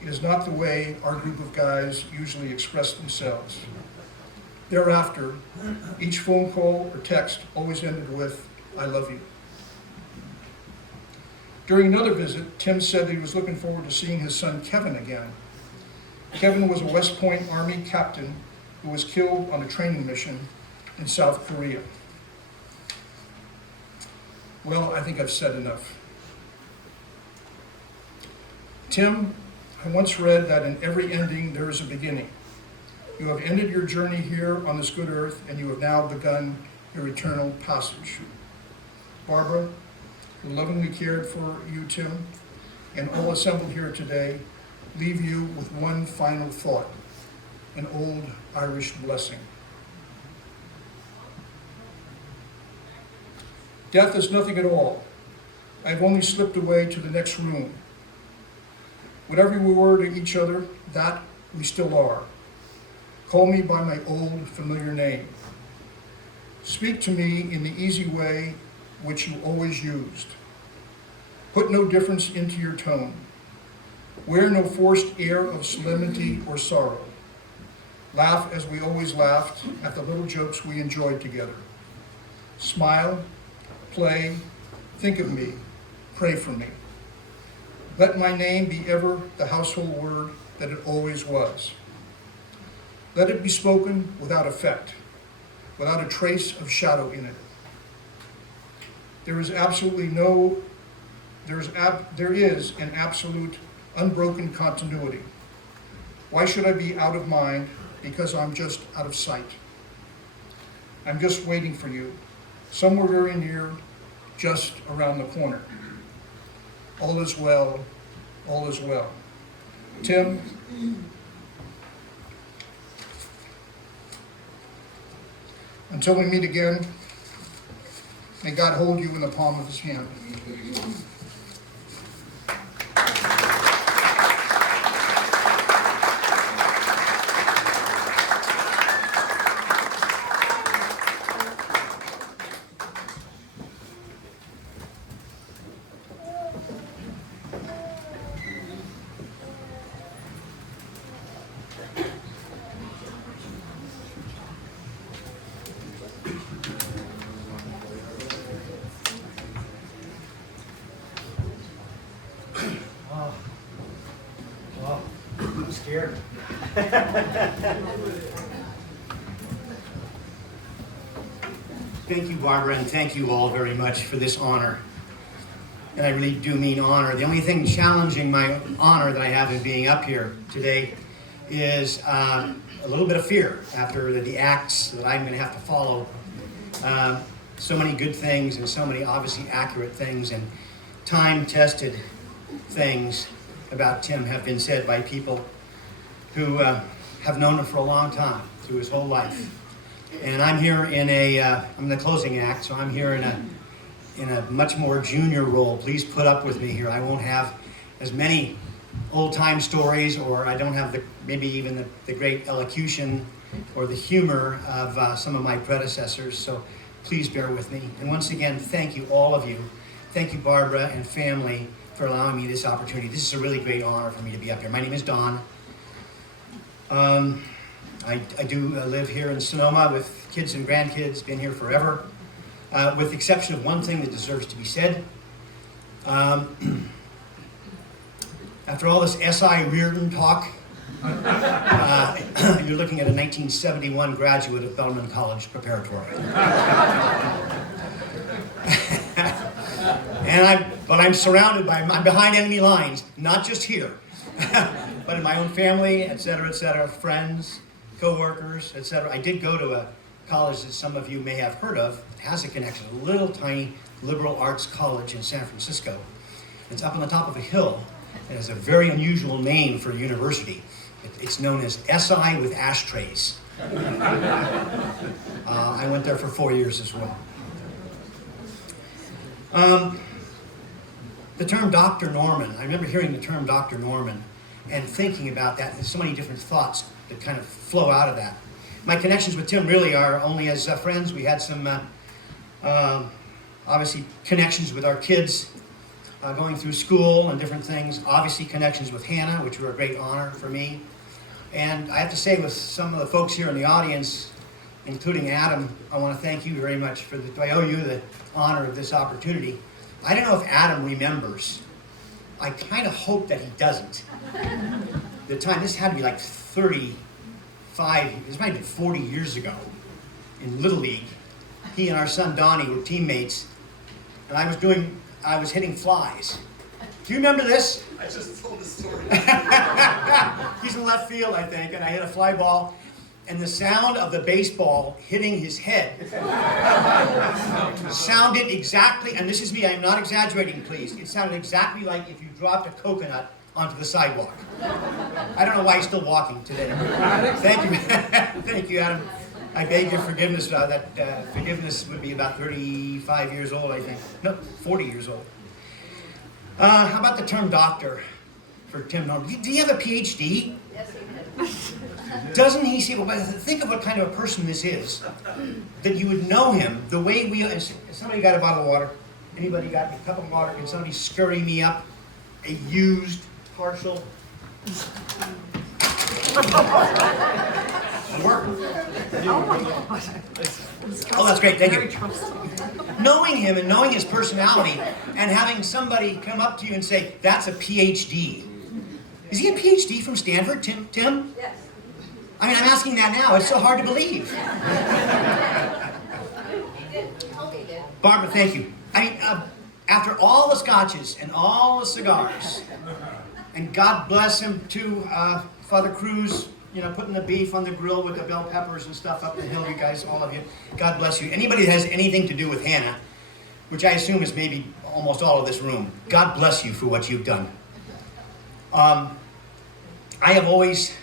it is not the way our group of guys usually express themselves. Thereafter, each phone call or text always ended with, "I love you." During another visit, Tim said that he was looking forward to seeing his son Kevin again. Kevin was a West Point Army captain who was killed on a training mission in South Korea. Well, I think I've said enough. Tim, I once read that in every ending there is a beginning. You have ended your journey here on this good earth, and you have now begun your eternal passage. Barbara, who lovingly cared for you, Tim, and all assembled here today, leave you with one final thought, an old Irish blessing. Death is nothing at all. I have only slipped away to the next room. Whatever we were to each other, that we still are. Call me by my old familiar name. Speak to me in the easy way which you always used. Put no difference into your tone. Wear no forced air of solemnity or sorrow. Laugh as we always laughed at the little jokes we enjoyed together. Smile, play, think of me, pray for me. Let my name be ever the household word that it always was. Let it be spoken without effect, without a trace of shadow in it. There is an absolute unbroken continuity. Why should I be out of mind because I'm just out of sight? I'm just waiting for you, somewhere very near, just around the corner. All is well, all is well. Tim, until we meet again, may God hold you in the palm of his hand. I'm scared. Thank you, Barbara, and thank you all very much for this honor. And I really do mean honor. The only thing challenging my honor that I have in being up here today is a little bit of fear after the acts that I'm going to have to follow. So many good things and so many obviously accurate things and time-tested things about Tim have been said by people who have known him for a long time, through his whole life. And I'm here in I'm the closing act, so I'm here in a much more junior role. Please put up with me here. I won't have as many old-time stories, or I don't have maybe even the great elocution or the humor of some of my predecessors, so please bear with me. And once again, thank you, all of you. Thank you, Barbara and family, for allowing me this opportunity. This is a really great honor for me to be up here. My name is Don. I do live here in Sonoma with kids and grandkids, been here forever, with the exception of one thing that deserves to be said. After all this S.I. Reardon talk, you're looking at a 1971 graduate of Bellman College Preparatory. But I'm surrounded by, I'm behind enemy lines, not just here, but in my own family, et cetera, friends, co-workers, et cetera. I did go to a college that some of you may have heard of. It has a connection, a little tiny liberal arts college in San Francisco. It's up on the top of a hill. It has a very unusual name for a university. It's known as SI with ashtrays. I went there for 4 years as well. The term Dr. Norman, I remember hearing the term Dr. Norman and thinking about that. There's so many different thoughts that kind of flow out of that. My connections with Tim really are only as friends. We had some, obviously, connections with our kids going through school and different things. Obviously, connections with Hannah, which were a great honor for me. And I have to say, with some of the folks here in the audience, including Adam, I want to thank you very much for I owe you the honor of this opportunity. I don't know if Adam remembers. I kind of hope that he doesn't. The time, this had to be like 35, this might have been 40 years ago in Little League. He and our son Donnie were teammates, and I was hitting flies. Do you remember this? I just told the story. He's in left field, I think, and I hit a fly ball, and the sound of the baseball hitting his head sounded exactly, and this is me, I'm not exaggerating, please, it sounded exactly like if you dropped a coconut onto the sidewalk. I don't know why he's still walking today. Thank you. Thank you, Adam. I beg your forgiveness. That forgiveness would be about 35 years old, I think. No, 40 years old. How about the term doctor for Tim Norman? Do you have a PhD? Yes, he did. Doesn't he see? Well, think of what kind of a person this is. That you would know him the way we. Somebody got a bottle of water? Anybody got a cup of water? Can somebody scurry me up a used partial? Oh, that's great. Thank you. Knowing him and knowing his personality and having somebody come up to you and say, "That's a PhD." Is he a PhD from Stanford, Tim? Yes. I mean, I'm asking that now. It's so hard to believe. He did. Oh, he did. Barbara, thank you. I mean, after all the scotches and all the cigars, and God bless him too, Father Cruz, putting the beef on the grill with the bell peppers and stuff up the hill, you guys, all of you. God bless you. Anybody that has anything to do with Hannah, which I assume is maybe almost all of this room, God bless you for what you've done. I have always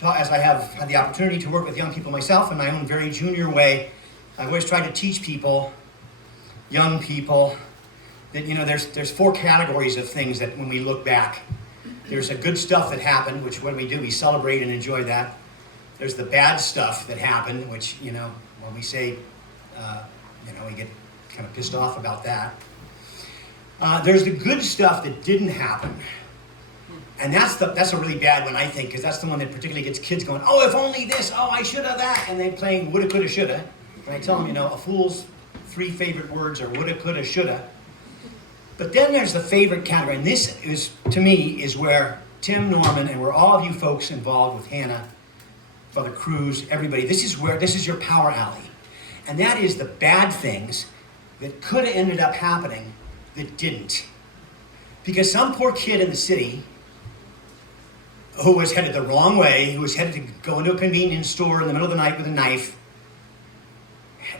taught, as I have had the opportunity to work with young people myself in my own very junior way, I've always tried to teach people, young people, that there's 4 categories of things that when we look back, there's the good stuff that happened, which when we do, we celebrate and enjoy that. There's the bad stuff that happened, which, when we say, we get kind of pissed off about that. There's the good stuff that didn't happen. And that's a really bad one, I think, because that's the one that particularly gets kids going, "Oh, if only this, oh, I should have that," and they're playing woulda, coulda, shoulda. And I tell them, a fool's 3 favorite words are woulda, coulda, shoulda. But then there's the favorite category, and this is, to me, is where Tim Norman and where all of you folks involved with Hannah, Father Cruz, everybody, this is your power alley. And that is the bad things that could have ended up happening that didn't. Because some poor kid in the city who was headed the wrong way, who was headed to go into a convenience store in the middle of the night with a knife,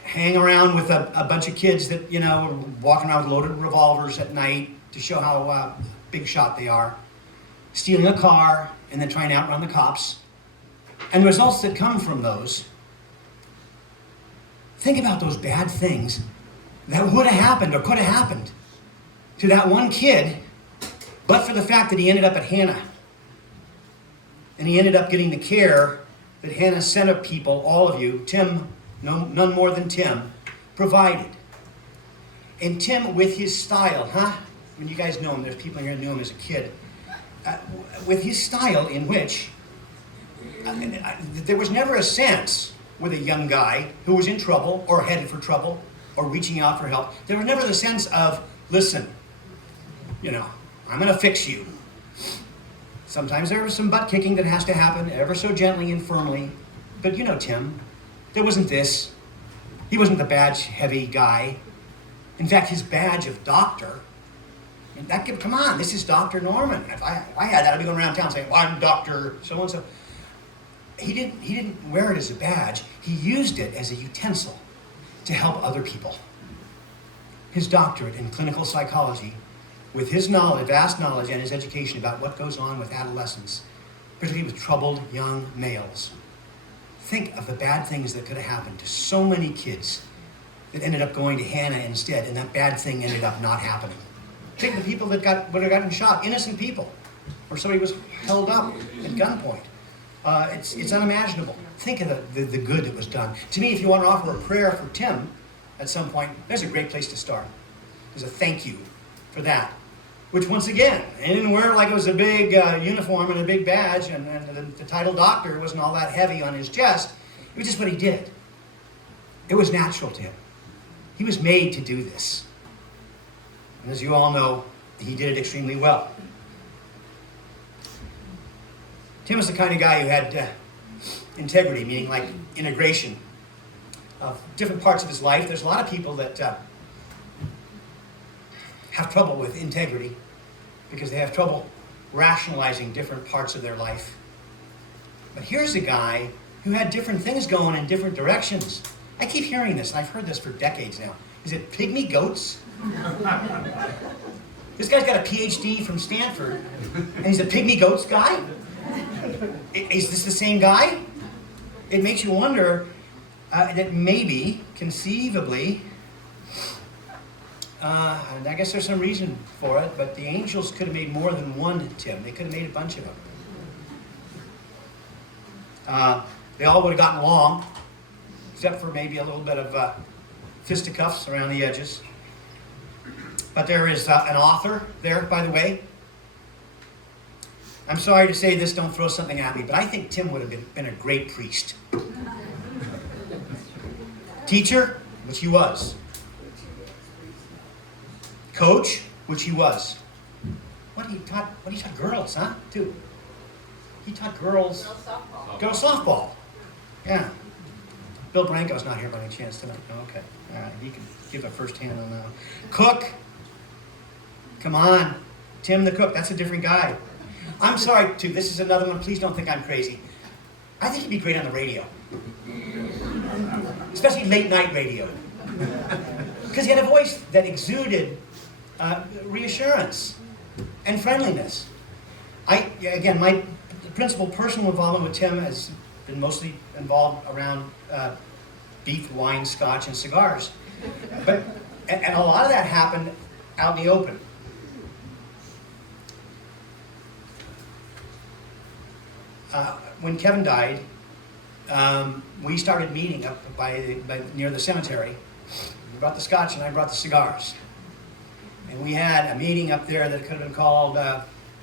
hang around with a bunch of kids that, were walking around with loaded revolvers at night to show how big shot they are, stealing a car, and then trying to outrun the cops. And the results that come from those, think about those bad things that would have happened or could have happened to that one kid, but for the fact that he ended up at Hannah. And he ended up getting the care that Hannah sent of people, all of you, Tim, none more than Tim, provided. And Tim, with his style, I mean, you guys know him, there's people here who knew him as a kid. With his style in which there was never a sense with a young guy who was in trouble or headed for trouble or reaching out for help. There was never the sense of, listen, I'm going to fix you. Sometimes there was some butt kicking that has to happen ever so gently and firmly. But you know Tim, there wasn't this. He wasn't the badge heavy guy. In fact, his badge of doctor, come on, this is Dr. Norman. If I had that, I'd be going around town saying, well, I'm Dr. so-and-so. He didn't wear it as a badge. He used it as a utensil to help other people. His doctorate in clinical psychology, with his knowledge, vast knowledge, and his education about what goes on with adolescents, particularly with troubled young males. Think of the bad things that could have happened to so many kids that ended up going to Hannah instead, and that bad thing ended up not happening. Think of the people that would have gotten shot, innocent people, or somebody was held up at gunpoint. It's unimaginable. Think of the good that was done. To me, if you want to offer a prayer for Tim at some point, there's a great place to start. There's a thank you for that. Which, once again, he didn't wear it like it was a big uniform and a big badge, and the title doctor wasn't all that heavy on his chest. It was just what he did. It was natural to him. He was made to do this. And as you all know, he did it extremely well. Tim was the kind of guy who had integrity, meaning like integration of different parts of his life. There's a lot of people that have trouble with integrity because they have trouble rationalizing different parts of their life. But here's a guy who had different things going in different directions. I keep hearing this, and I've heard this for decades now. Is it pygmy goats? This guy's got a PhD from Stanford, and he's a pygmy goats guy? Is this the same guy? It makes you wonder that maybe, conceivably, and I guess there's some reason for it, but the angels could have made more than one Tim. They could have made a bunch of them. They all would have gotten along, except for maybe a little bit of fisticuffs around the edges. But there is an author there, by the way. I'm sorry to say this, don't throw something at me, but I think Tim would have been a great priest. Teacher, which he was. Coach, which he was. He taught girls, too. He taught girls softball. Yeah. Bill Branco's not here by any chance tonight. Oh, okay. All right. He can give a first hand on that one. Cook. Come on. Tim the cook. That's a different guy. I'm sorry, too. This is another one. Please don't think I'm crazy. I think he'd be great on the radio. Especially late night radio. Because he had a voice that exuded reassurance and friendliness. Again, my principal personal involvement with Tim has been mostly involved around beef, wine, scotch, and cigars. And a lot of that happened out in the open. When Kevin died, we started meeting up near the cemetery. He brought the scotch and I brought the cigars. And we had a meeting up there that could have been called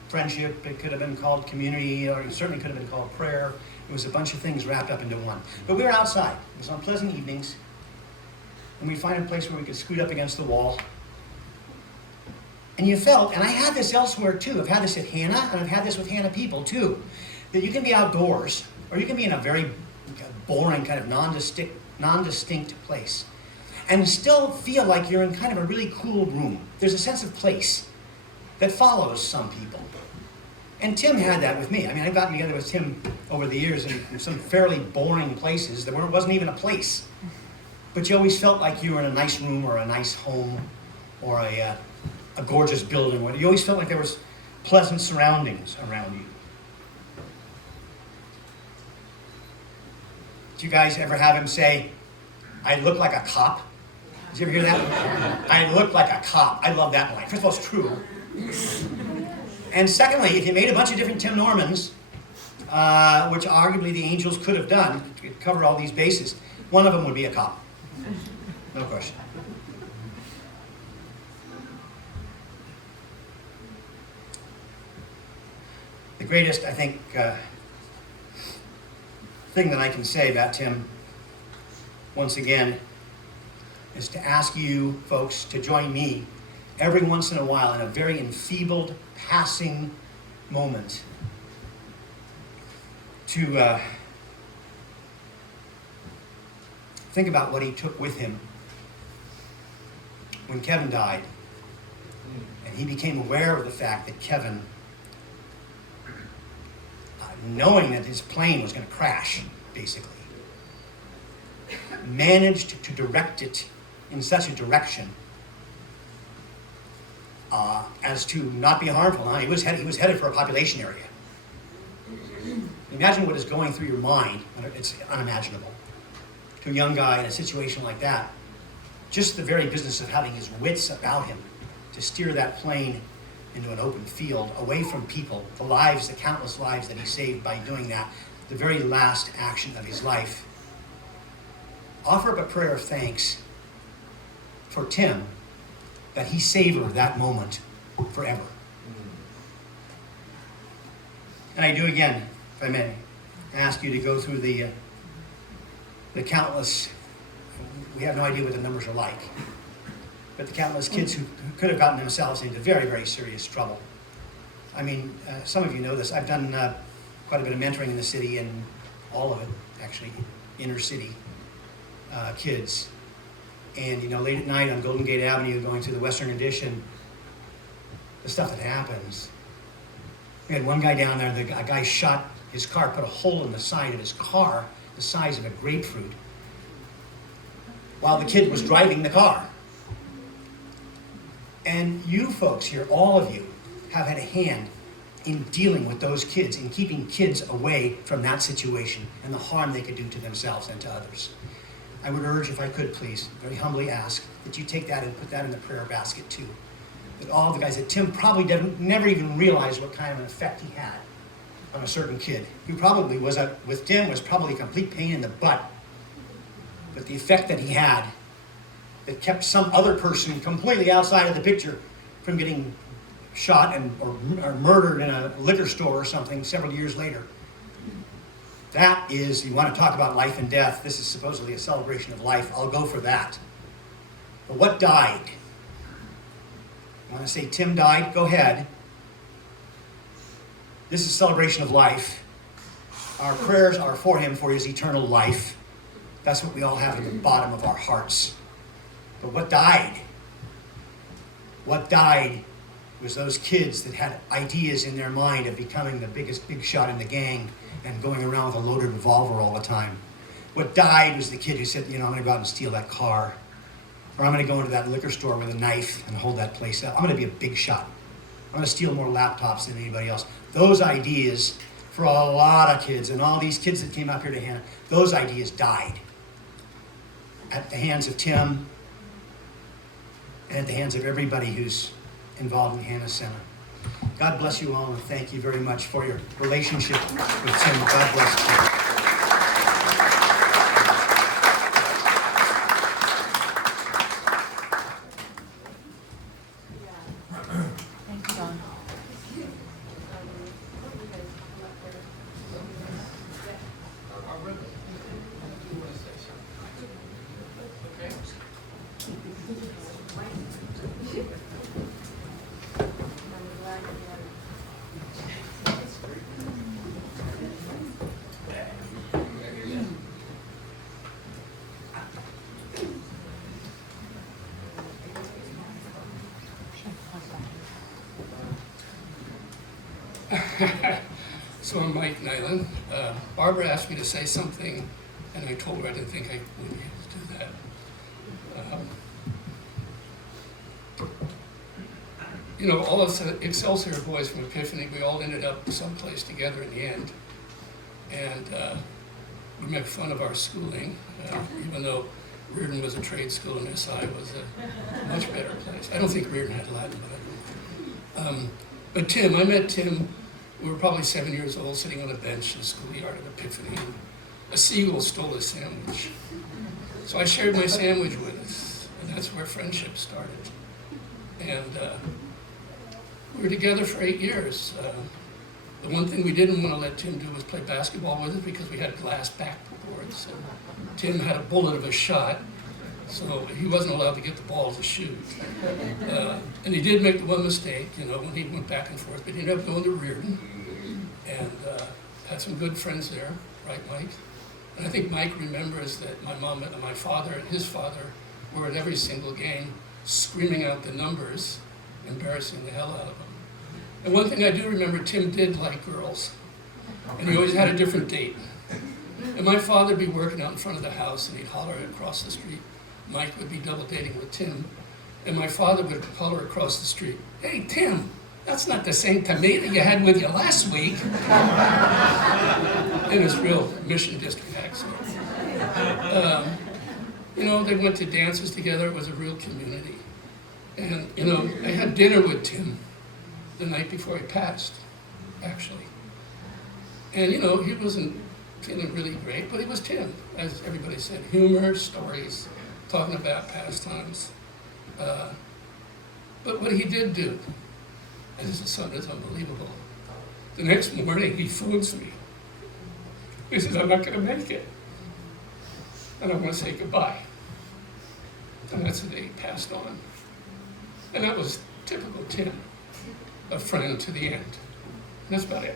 friendship, it could have been called community, or it certainly could have been called prayer. It was a bunch of things wrapped up into one. But we were outside. It was on pleasant evenings. And we'd find a place where we could scoot up against the wall. And you felt, and I had this elsewhere too, I've had this at Hannah, and I've had this with Hannah people too, that you can be outdoors, or you can be in a very boring kind of non-distinct place, and still feel like you're in kind of a really cool room. There's a sense of place that follows some people. And Tim had that with me. I mean, I've gotten together with Tim over the years in some fairly boring places that wasn't even a place. But you always felt like you were in a nice room or a nice home or a gorgeous building. You always felt like there was pleasant surroundings around you. Did you guys ever have him say, I look like a cop? Did you ever hear that? I look like a cop. I love that line. First of all, it's true. And secondly, if you made a bunch of different Tim Normans, which arguably the angels could have done to cover all these bases. One of them would be a cop. No question. The greatest, I think, thing that I can say about Tim, once again, is to ask you folks to join me every once in a while in a very enfeebled, passing moment to think about what he took with him when Kevin died. And he became aware of the fact that Kevin, knowing that his plane was going to crash, basically, managed to direct it in such a direction as to not be harmful. Now, he was headed for a population area. Imagine what is going through your mind. It's unimaginable. To a young guy in a situation like that, just the very business of having his wits about him to steer that plane into an open field, away from people, the lives, the countless lives that he saved by doing that, the very last action of his life. Offer up a prayer of thanks for Tim, that he savor that moment forever. And I do again, if I may, ask you to go through the countless, we have no idea what the numbers are like, but the countless kids who could have gotten themselves into very, very serious trouble. I mean, some of you know this. I've done quite a bit of mentoring in the city, and all of it, actually, inner city kids. And, you know, late at night on Golden Gate Avenue, going through the Western Addition, the stuff that happens. We had one guy down there, a guy shot his car, put a hole in the side of his car, the size of a grapefruit, while the kid was driving the car. And you folks here, all of you, have had a hand in dealing with those kids, in keeping kids away from that situation and the harm they could do to themselves and to others. I would urge, if I could please, very humbly ask, that you take that and put that in the prayer basket too. That all the guys that Tim probably never even realized what kind of an effect he had on a certain kid, who probably was, with Tim, was probably a complete pain in the butt. But the effect that he had, that kept some other person completely outside of the picture from getting shot or murdered in a liquor store or something several years later. That is, you want to talk about life and death, this is supposedly a celebration of life. I'll go for that. But what died? You want to say Tim died? Go ahead. This is a celebration of life. Our prayers are for him, for his eternal life. That's what we all have at the bottom of our hearts. But what died? What died was those kids that had ideas in their mind of becoming the biggest big shot in the gang and going around with a loaded revolver all the time. What died was the kid who said, you know, I'm going to go out and steal that car. Or I'm going to go into that liquor store with a knife and hold that place up. I'm going to be a big shot. I'm going to steal more laptops than anybody else. Those ideas, for a lot of kids, and all these kids that came up here to Hannah, those ideas died at the hands of Tim and at the hands of everybody who's involved in Hannah Center. God bless you all, and thank you very much for your relationship with Tim. God bless you. Thank you, Don. So I'm Mike Nyland. Barbara asked me to say something, and I told her I didn't think I would be able to do that. You know, all of us Excelsior boys from Epiphany, we all ended up someplace together in the end. And we make fun of our schooling, even though Reardon was a trade school and SI was a much better place. I don't think Reardon had Latin, but Tim, I met Tim We were probably 7 years old, sitting on a bench in the schoolyard of Epiphany, and a seagull stole a sandwich. So I shared my sandwich with us, and that's where friendship started. And we were together for 8 years. The one thing we didn't want to let Tim do was play basketball with us because we had glass backboards. And Tim had a bullet of a shot, so he wasn't allowed to get the ball to shoot. And he did make the one mistake, when he went back and forth, but he ended up going to Reardon and had some good friends there, right, Mike? And I think Mike remembers that my mom and my father and his father were at every single game screaming out the numbers, embarrassing the hell out of them. And one thing I do remember, Tim did like girls, and he always had a different date. And my father would be working out in front of the house, and he'd holler across the street. Mike would be double dating with Tim, and my father would holler across the street, "Hey, Tim, that's not the same tomato you had with you last week." In his real Mission District accent. They went to dances together. It was a real community. And, I had dinner with Tim the night before he passed, actually. And, he wasn't feeling really great, but he was Tim, as everybody said. Humor, stories, talking about pastimes. But what he did do, and his son is unbelievable, the next morning he phones me. He says, "I'm not going to make it. And I want to say goodbye." And that's the day he passed on. And that was typical Tim, a friend to the end. And that's about it.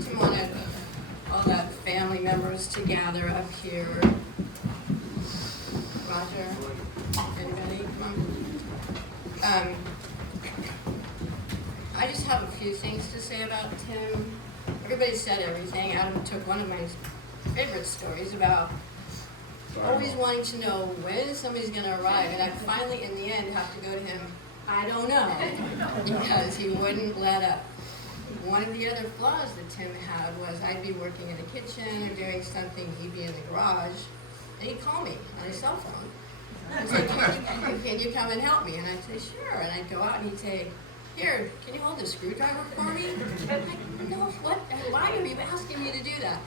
Tim wanted all the family members to gather up here. Roger, anybody, come on. I just have a few things to say about Tim. Everybody said everything. Adam took one of my favorite stories about always wanting to know when somebody's going to arrive, and I finally, in the end, have to go to him, "I don't know," because he wouldn't let up. One of the other flaws that Tim had was I'd be working in the kitchen or doing something, he'd be in the garage, and he'd call me on his cell phone. He'd say, can you come and help me? And I'd say, sure. And I'd go out and he'd say, "Here, can you hold the screwdriver for me?" I'm like, "No, what? Why are you asking me to do that?"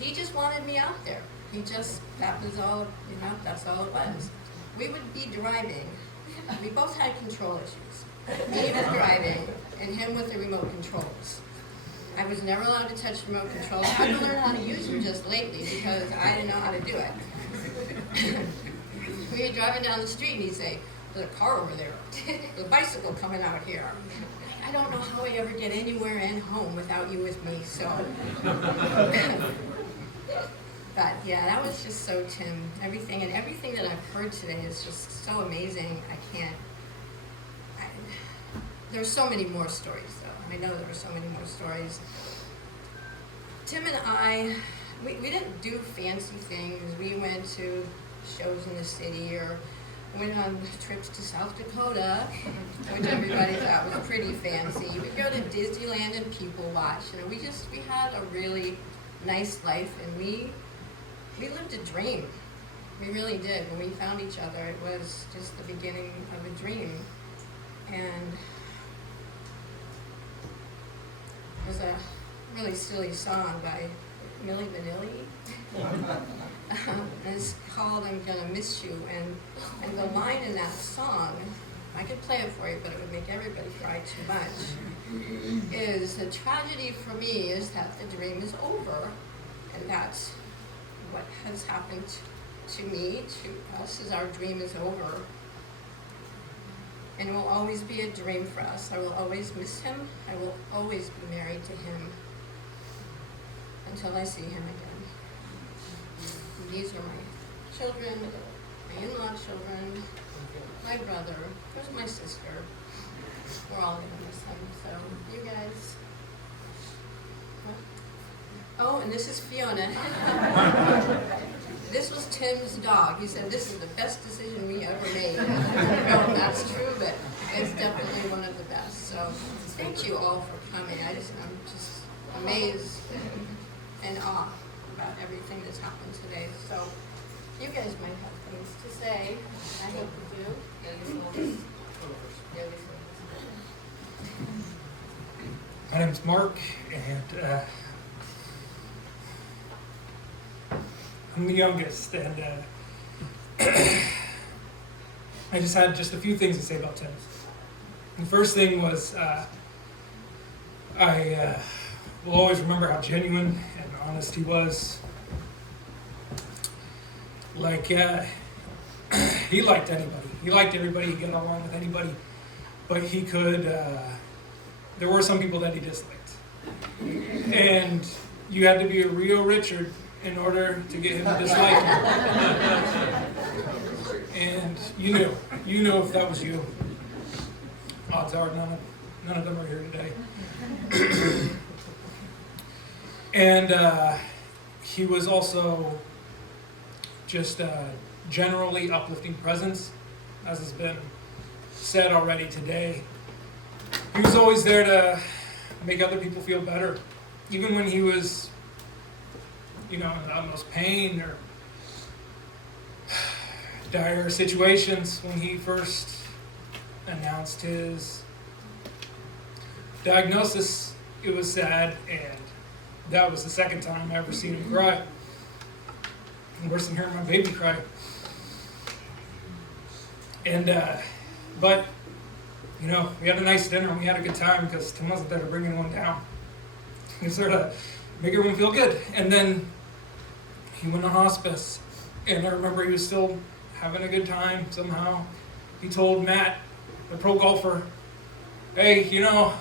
He just wanted me out there. That was all, that's all it was. We would be driving. We both had control issues. Me with driving, and him with the remote controls. I was never allowed to touch remote controls. I had to learn how to use them just lately because I didn't know how to do it. We'd be driving down the street and he'd say, "There's a car over there. There's a bicycle coming out here." I don't know how I ever get anywhere and home without you with me, so. But yeah, that was just so Tim. Everything that I've heard today is just so amazing. There's so many more stories, though. I know there are so many more stories. Tim and I, we didn't do fancy things. We went to shows in the city or went on trips to South Dakota, which everybody thought was pretty fancy. We'd go to Disneyland and people watch. We had a really nice life, and we lived a dream. We really did. When we found each other, it was just the beginning of a dream. And there's a really silly song by Milli Vanilli. It's called "I'm Gonna Miss You," and the line in that song, I could play it for you, but it would make everybody cry too much, is the tragedy for me is that the dream is over, and that's what has happened to me, to us, is our dream is over. And it will always be a dream for us. I will always miss him. I will always be married to him until I see him again. And these are my children, my in-law children, my brother, there's my sister. We're all gonna miss him, so you guys. What? Oh, and this is Fiona. This was Tim's dog. He said, this is the best decision we ever made. And I don't know if that's true, but it's definitely one of the best. So thank you all for coming. I'm just amazed and awe about everything that's happened today. So you guys might have things to say. I hope you do. My name's Mark, and I'm the youngest, and I just had just a few things to say about Tim. The first thing was I will always remember how genuine and honest he was. Like, he liked anybody. He liked everybody. He got along with anybody. But he could, there were some people that he disliked. And you had to be a real Richard in order to get him to dislike you. And you knew if that was you. Odds are none of them are here today. And he was also just a generally uplifting presence, as has been said already today. He was always there to make other people feel better, even when he was, in the utmost pain or dire situations. When he first announced his diagnosis, it was sad, and that was the second time I ever seen him cry. And worse than hearing my baby cry. And, but, we had a nice dinner and we had a good time because Tim wasn't there to bring anyone down. He was there to make everyone feel good. And then he went on hospice, and I remember he was still having a good time somehow. He told Matt, the pro golfer, hey, I'm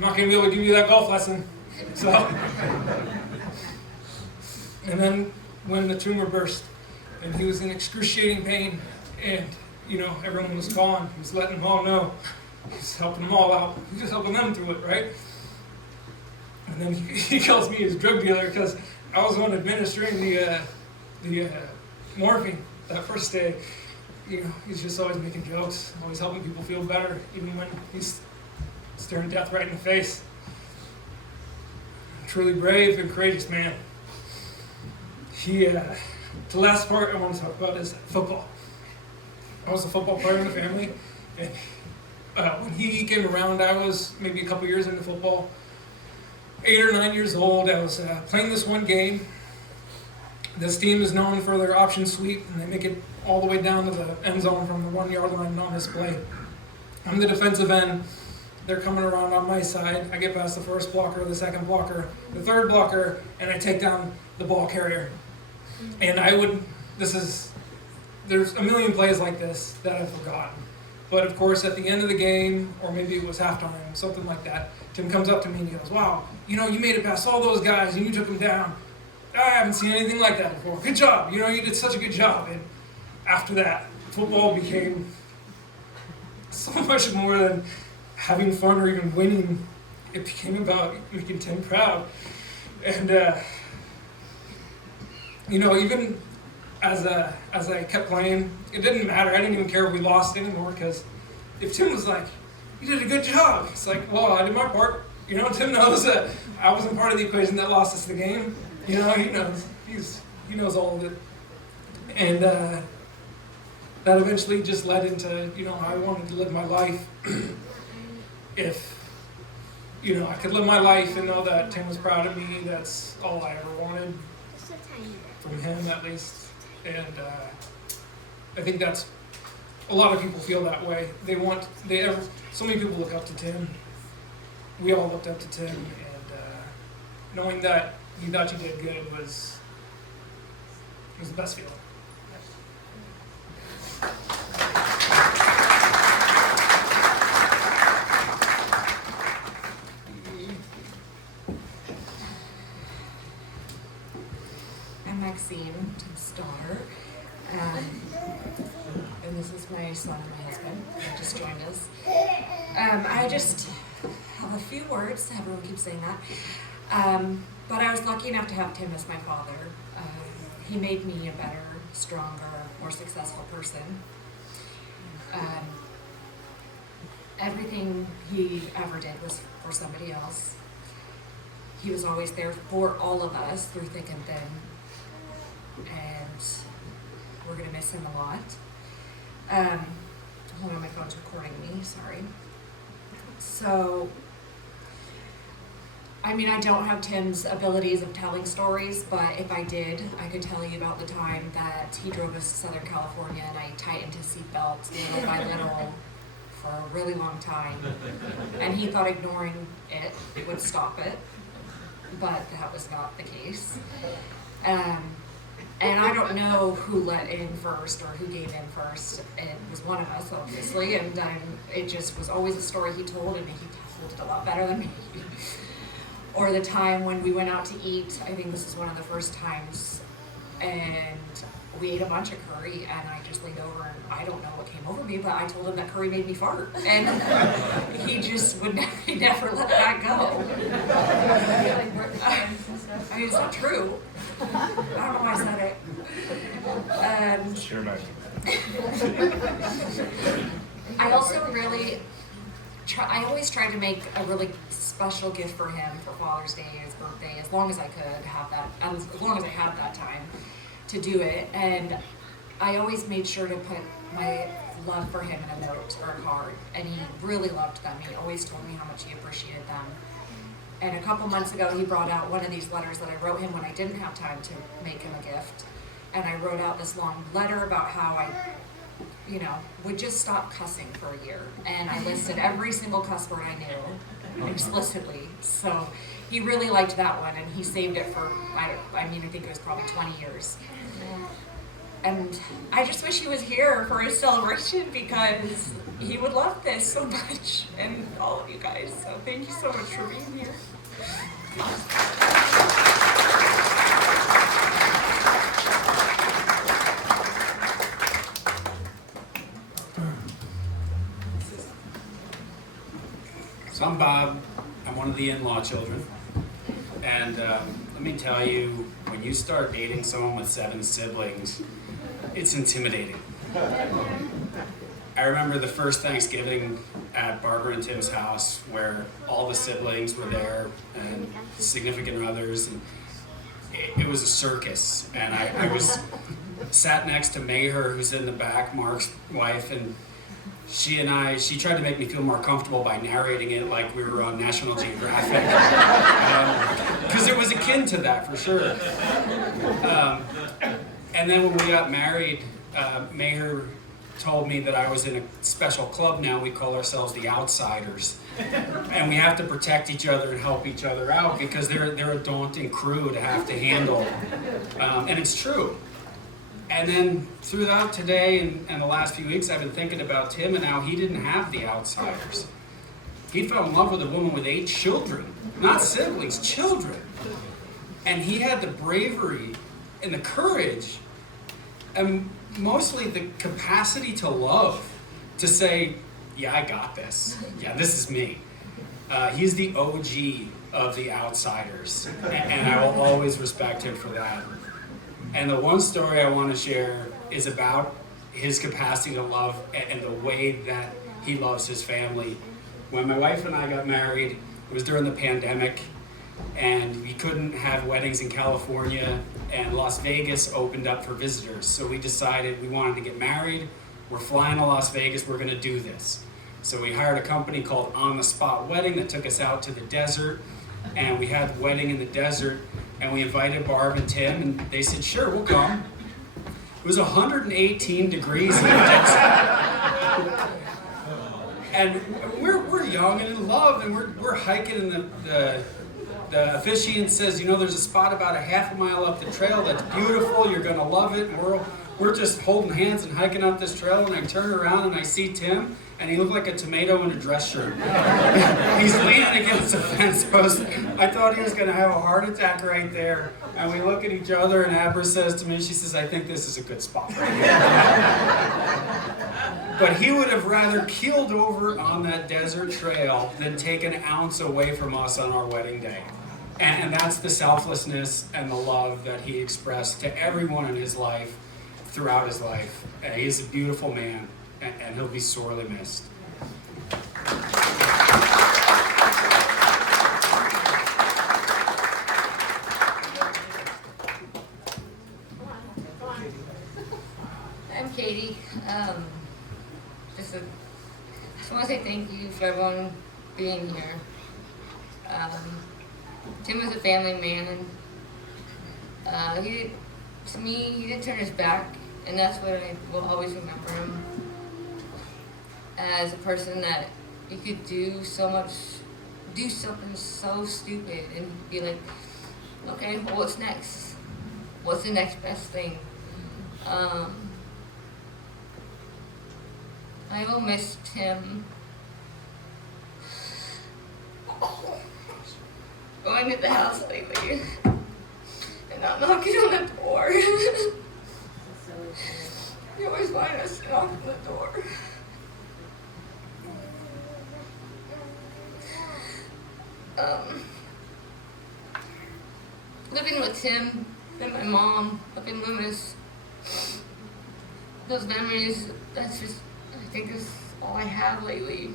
not going to be able to give you that golf lesson. So, and then when the tumor burst and he was in excruciating pain and, everyone was gone, he was letting them all know. He was helping them all out. He was just helping them through it, right? And then he calls me his drug dealer because I was the one administering the morphine that first day. He's just always making jokes, always helping people feel better, even when he's staring death right in the face. Truly brave and courageous man. The last part I want to talk about is football. I was a football player in the family, and when he came around, I was maybe a couple years into football. 8 or 9 years old, I was playing this one game. This team is known for their option sweep, and they make it all the way down to the end zone from the 1 yard line on this play. I'm the defensive end. They're coming around on my side. I get past the first blocker, the second blocker, the third blocker, and I take down the ball carrier. And there's a million plays like this that I've forgotten. But of course, at the end of the game, or maybe it was halftime, something like that, Tim comes up to me and he goes, wow, you made it past all those guys and you took them down. I haven't seen anything like that before. Good job. You did such a good job. And after that, football became so much more than having fun or even winning. It became about making Tim proud. And, even as I kept playing, it didn't matter. I didn't even care if we lost anymore, because if Tim was like, you did a good job, it's like, well, I did my part. Tim knows that I wasn't part of the equation that lost us the game. He knows. He knows all of it. And that eventually just led into, how I wanted to live my life. If, I could live my life and know that Tim was proud of me, that's all I ever wanted. From him, at least. And I think that's, a lot of people feel that way. So many people look up to Tim. We all looked up to Tim, and knowing that you thought you did good was the best feeling. I'm Maxine, Tim's daughter, and this is my son and my husband who just joined us. I just have a few words. Everyone keeps saying that. But I was lucky enough to have Tim as my father. He made me a better, stronger, more successful person. Everything he ever did was for somebody else. He was always there for all of us through thick and thin. And we're gonna miss him a lot. Hold on, my phone's recording me, sorry. So, I mean, I don't have Tim's abilities of telling stories, but if I did, I could tell you about the time that he drove us to Southern California and I tightened his seatbelt little by little for a really long time. And he thought ignoring it would stop it, but that was not the case. And I don't know who let in first or who gave in first. It was one of us, obviously, and it just was always a story he told, and he told it a lot better than me. Or the time when we went out to eat, I think this is one of the first times, and we ate a bunch of curry, and I just leaned over, and I don't know what came over me, but I told him that curry made me fart. And he just would never let that go. I mean, it's not true. I don't know why I said it. Sure, Mike. I also really I always tried to make a really special gift for him for Father's Day, his birthday, as long as I could have that, as long as I had that time to do it. And I always made sure to put my love for him in a note or a card. And he really loved them. He always told me how much he appreciated them. And a couple months ago, he brought out one of these letters that I wrote him when I didn't have time to make him a gift. And I wrote out this long letter about how I, would just stop cussing for a year. And I listed every single cuss word I knew explicitly. So he really liked that one, and he saved it for, I think it was probably 20 years. And I just wish he was here for his celebration because he would love this so much, and all of you guys. So thank you so much for being here. So I'm Bob. I'm one of the in-law children. And let me tell you, when you start dating someone with 7 siblings, it's intimidating. I remember the first Thanksgiving at Barbara and Tim's house where all the siblings were there and significant others. And it was a circus. And I was sat next to Maher, who's in the back, Mark's wife, and she tried to make me feel more comfortable by narrating it like we were on National Geographic. Because it was akin to that, for sure. And then when we got married, Maher told me that I was in a special club now. We call ourselves the Outsiders. And we have to protect each other and help each other out because they're a daunting crew to have to handle. And it's true. And then throughout today and the last few weeks, I've been thinking about Tim and how he didn't have the outsiders. He fell in love with a woman with 8 children, not siblings, children. And he had the bravery and the courage and mostly the capacity to love, to say, yeah, I got this. Yeah, this is me. He's the OG of the Outsiders, and I will always respect him for that. And the one story I want to share is about his capacity to love and the way that he loves his family. When my wife and I got married, it was during the pandemic, and we couldn't have weddings in California, and Las Vegas opened up for visitors. So we decided we wanted to get married. We're flying to Las Vegas, we're gonna do this. So we hired a company called On the Spot Wedding that took us out to the desert, and we had the wedding in the desert, and we invited Barb and Tim, and they said, sure, we'll come. It was 118 degrees in the desert. And we're young and in love, and we're hiking, and the officiant says, there's a spot about a half a mile up the trail that's beautiful, you're gonna love it, and we're just holding hands and hiking up this trail, and I turn around and I see Tim, and he looked like a tomato in a dress shirt. He's leaning against a fence post. I thought he was gonna have a heart attack right there. And we look at each other, and Abra says to me, she says, I think this is a good spot right here. But he would have rather keeled over on that desert trail than take an ounce away from us on our wedding day. And that's the selflessness and the love that he expressed to everyone in his life, throughout his life. He is a beautiful man, and he'll be sorely missed. I'm Katie. Just want to say thank you for everyone being here. Tim was a family man. To me, he didn't turn his back, and that's what I will always remember him as a person that you could do something so stupid and be like, okay, well, what's next? What's the next best thing? I will miss Tim going to the house lately and not knocking on the door. He always wanted us to knock on the door. Living with Tim and my mom up in Loomis, those memories, that's just, I think that's all I have lately.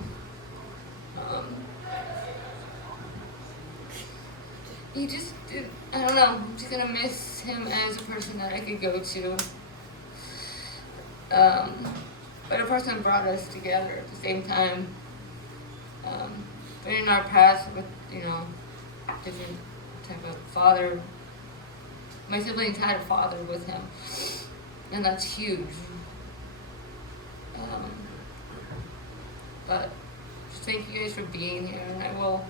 I don't know, I'm just gonna miss him as a person that I could go to. But a person that brought us together at the same time. But in our past with, different type of father, my siblings had a father with him, and that's huge. But thank you guys for being here, and I will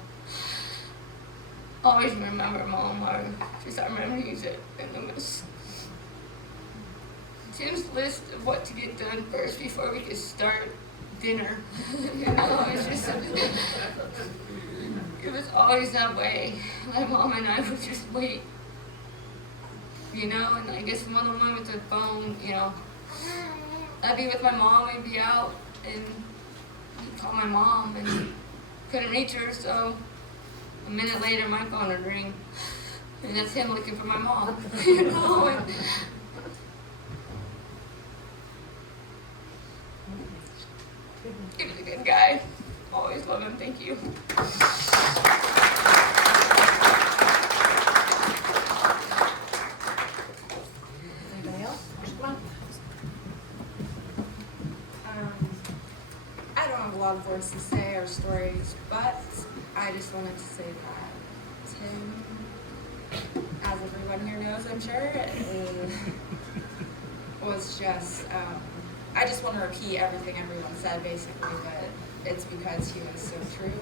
always remember Mom, or just our memories in Loomis. Tim's list of what to get done first before we could start dinner. It's just it was always that way. My mom and I would just wait, and I guess one on one with the phone, I'd be with my mom, we'd be out, and I'd call my mom and couldn't reach her, so a minute later my phone would ring, and that's him looking for my mom, and he was a good guy. Always love him. Thank you. Anybody else? Come on. I don't have a lot of words to say or stories, but I just wanted to say that Tim, as everyone here knows, I'm sure, was just, I just want to repeat everything everyone said, basically, but it's because he was so true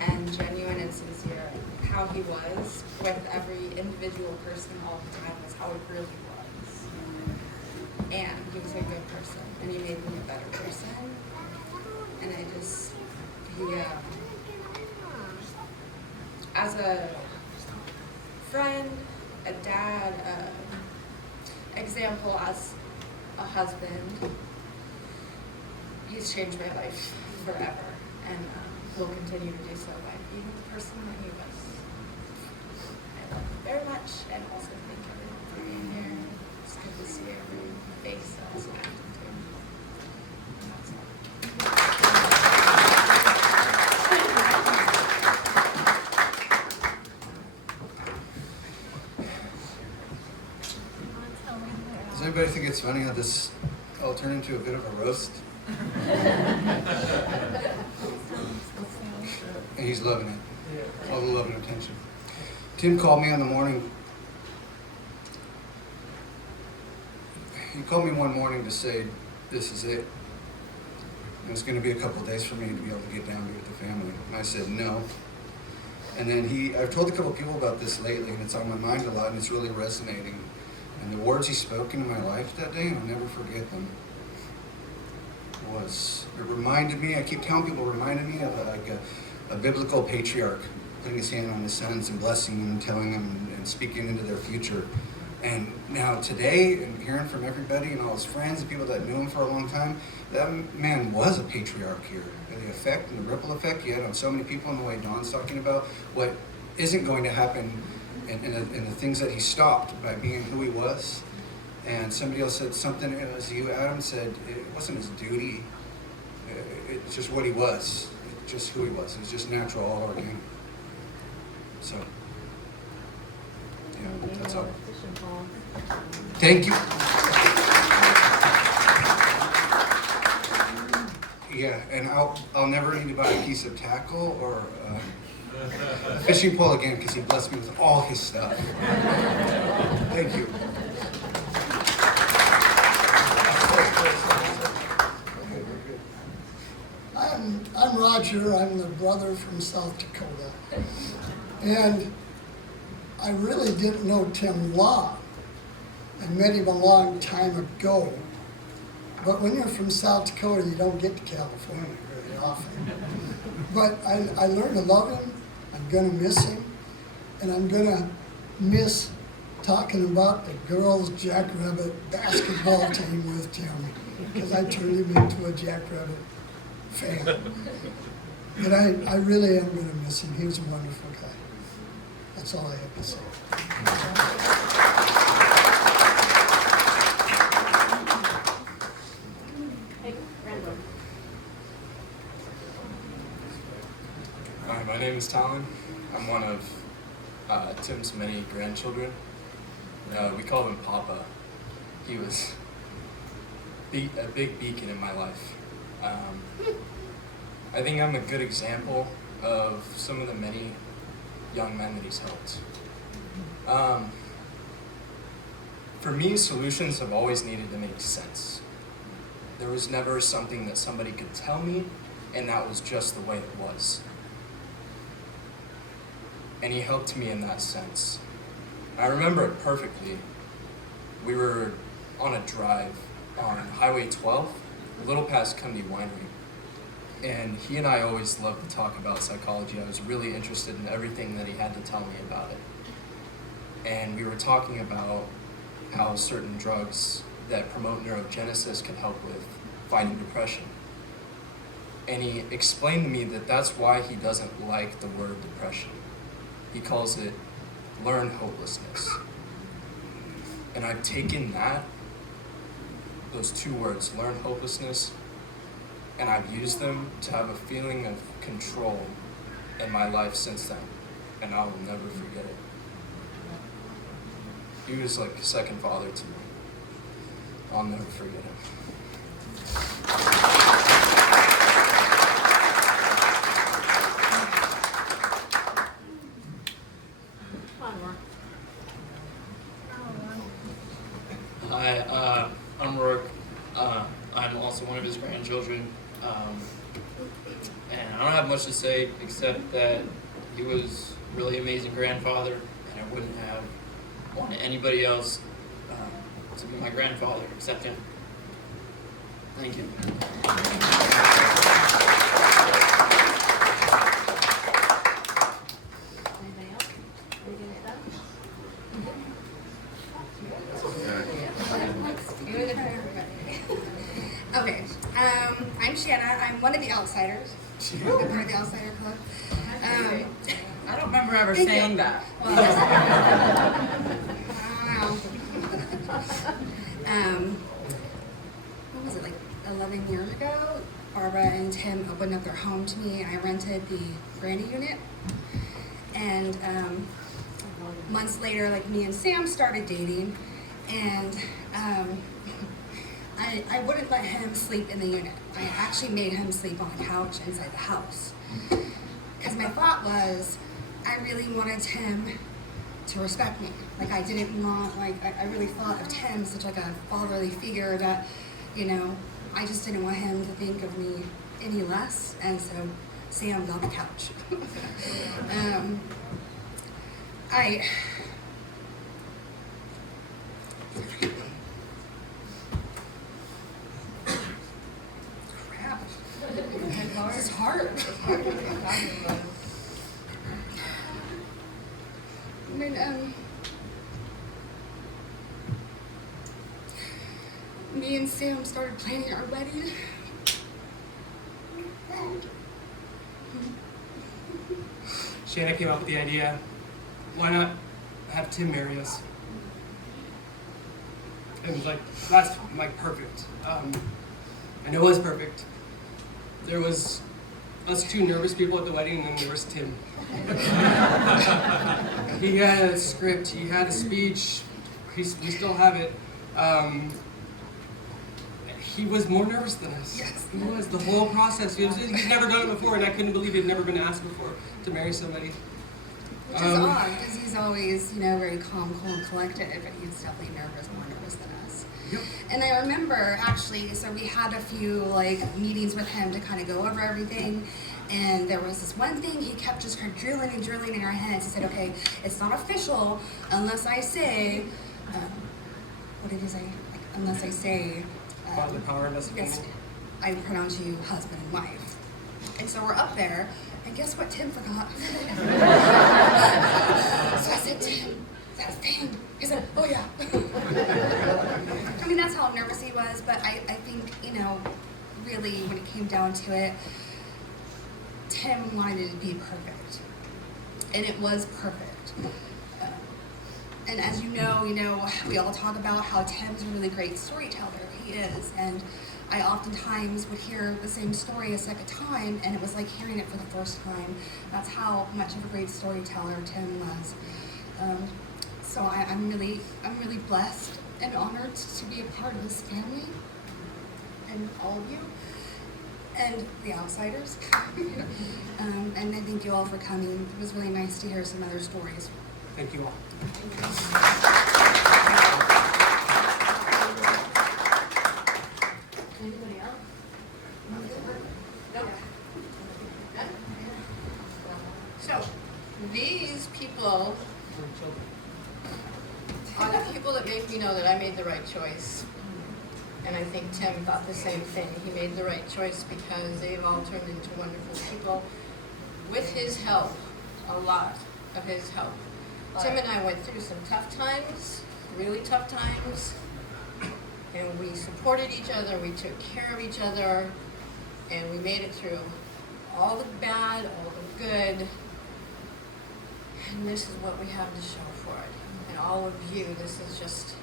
and genuine and sincere. How he was with every individual person all the time was how he really was. And he was a good person, and he made me a better person. And as a friend, a dad, example as a husband, he's changed my life forever, and will continue to do so by being the person that he was. I love you very much, and also thank everyone for being here. It's good to see every face that was active too. And that's all. Does anybody think it's funny how this all turned into a bit of a roast? And he's loving it. All the love and attention. Tim called me on the morning. He called me one morning to say, this is it. It was going to be a couple of days for me to be able to get down here with the family. And I said no. And then I've told a couple of people about this lately, and it's on my mind a lot, and it's really resonating. And the words he spoke into my life that day, I'll never forget them. It reminded me, I keep telling people, it reminded me of a biblical patriarch putting his hand on his sons and blessing them and telling them and speaking into their future. And now today, and hearing from everybody and all his friends and people that knew him for a long time, that man was a patriarch here. And the effect and the ripple effect he had on so many people, and the way Don's talking about what isn't going to happen, and the things that he stopped by being who he was. And somebody else said something, it was you, Adam, said it wasn't his duty, it's just what he was, it's just who he was. It was just natural, all organic. So, yeah, that's all. Thank you. Yeah, and I'll never need to buy a piece of tackle or a fishing pole again because he blessed me with all his stuff. Thank you. I'm Roger. I'm the brother from South Dakota. And I really didn't know Tim Law. I met him a long time ago. But when you're from South Dakota, you don't get to California very often. But I learned to love him. I'm going to miss him. And I'm going to miss talking about the girls' Jackrabbit basketball team with Tim, because I turned him into a Jackrabbit fan. But I really am going to miss him. He was a wonderful guy. That's all I have to say. Hi, my name is Talon. I'm one of Tim's many grandchildren. We call him Papa. He was a big beacon in my life. I think I'm a good example of some of the many young men that he's helped. For me, solutions have always needed to make sense. There was never something that somebody could tell me, and that was just the way it was. And he helped me in that sense. I remember it perfectly. We were on a drive on Highway 12, a little past Cundy Winery. And he and I always loved to talk about psychology. I was really interested in everything that he had to tell me about it. And we were talking about how certain drugs that promote neurogenesis can help with fighting depression. And he explained to me that that's why he doesn't like the word depression. He calls it learned hopelessness. And I've taken those two words, learned hopelessness, and I've used them to have a feeling of control in my life since then, and I will never forget it. He was like a second father to me. I'll never forget him. Hi, I'm Rourke. I'm also one of his grandchildren. And I don't have much to say except that he was a really amazing grandfather, and I wouldn't have wanted anybody else to be my grandfather except him. Thank you. Okay, I'm Shanna. I'm one of the outsiders. I'm part of the outsider club. I don't remember ever Thank saying you. that. Well, what was it, like 11 years ago? Barbara and Tim opened up their home to me, and I rented the granny unit. And months later, like, me and Sam started dating, and I wouldn't let him sleep in the unit. I actually made him sleep on the couch inside the house. Because my thought was, I really wanted Tim to respect me. Like, I didn't want, like, I really thought of Tim such like a fatherly figure that, you know, I just didn't want him to think of me any less. And so Sam's on the couch. Crap. This is hard. When me and Sam started planning our wedding, Shanna came up with the idea, why not have Tim marry us? And like, that's like perfect. And it was perfect. There was us two nervous people at the wedding, and then there was Tim. He had a script, he had a speech, we still have it. He was more nervous than us. Yes. He was, the whole process. He'd never done it before, and I couldn't believe he'd never been asked before to marry somebody. Which is odd, because he's always, very calm, cool, and collected, but he's definitely more nervous than us. Yep. And I remember, actually, so we had a few, meetings with him to kind of go over everything, and there was this one thing he kept just kind of drilling in our heads. He said, okay, it's not official unless I say, what did he say? Unless I say, Father, power, unless yes, I pronounce you husband and wife. And so we're up there, and guess what Tim forgot? So I said, Tim, that's Tim. He said, oh yeah. I mean, that's how nervous he was, but I think, really when it came down to it, Tim wanted it to be perfect. And it was perfect. And as you know, we all talk about how Tim's a really great storyteller. He is. And I oftentimes would hear the same story a second time, and it was like hearing it for the first time. That's how much of a great storyteller Tim was. So I'm really blessed and honored to be a part of this family, and all of you, and the outsiders. And I thank you all for coming. It was really nice to hear some other stories. Thank you all. Anybody else? No? So, these people are the people that make me know that I made the right choice. And I think Tim thought the same thing. He made the right choice because they've all turned into wonderful people with his help, a lot of his help. Tim and I went through some tough times, really tough times, and we supported each other, we took care of each other, and we made it through all the bad, all the good, and this is what we have to show for it. And all of you, this is just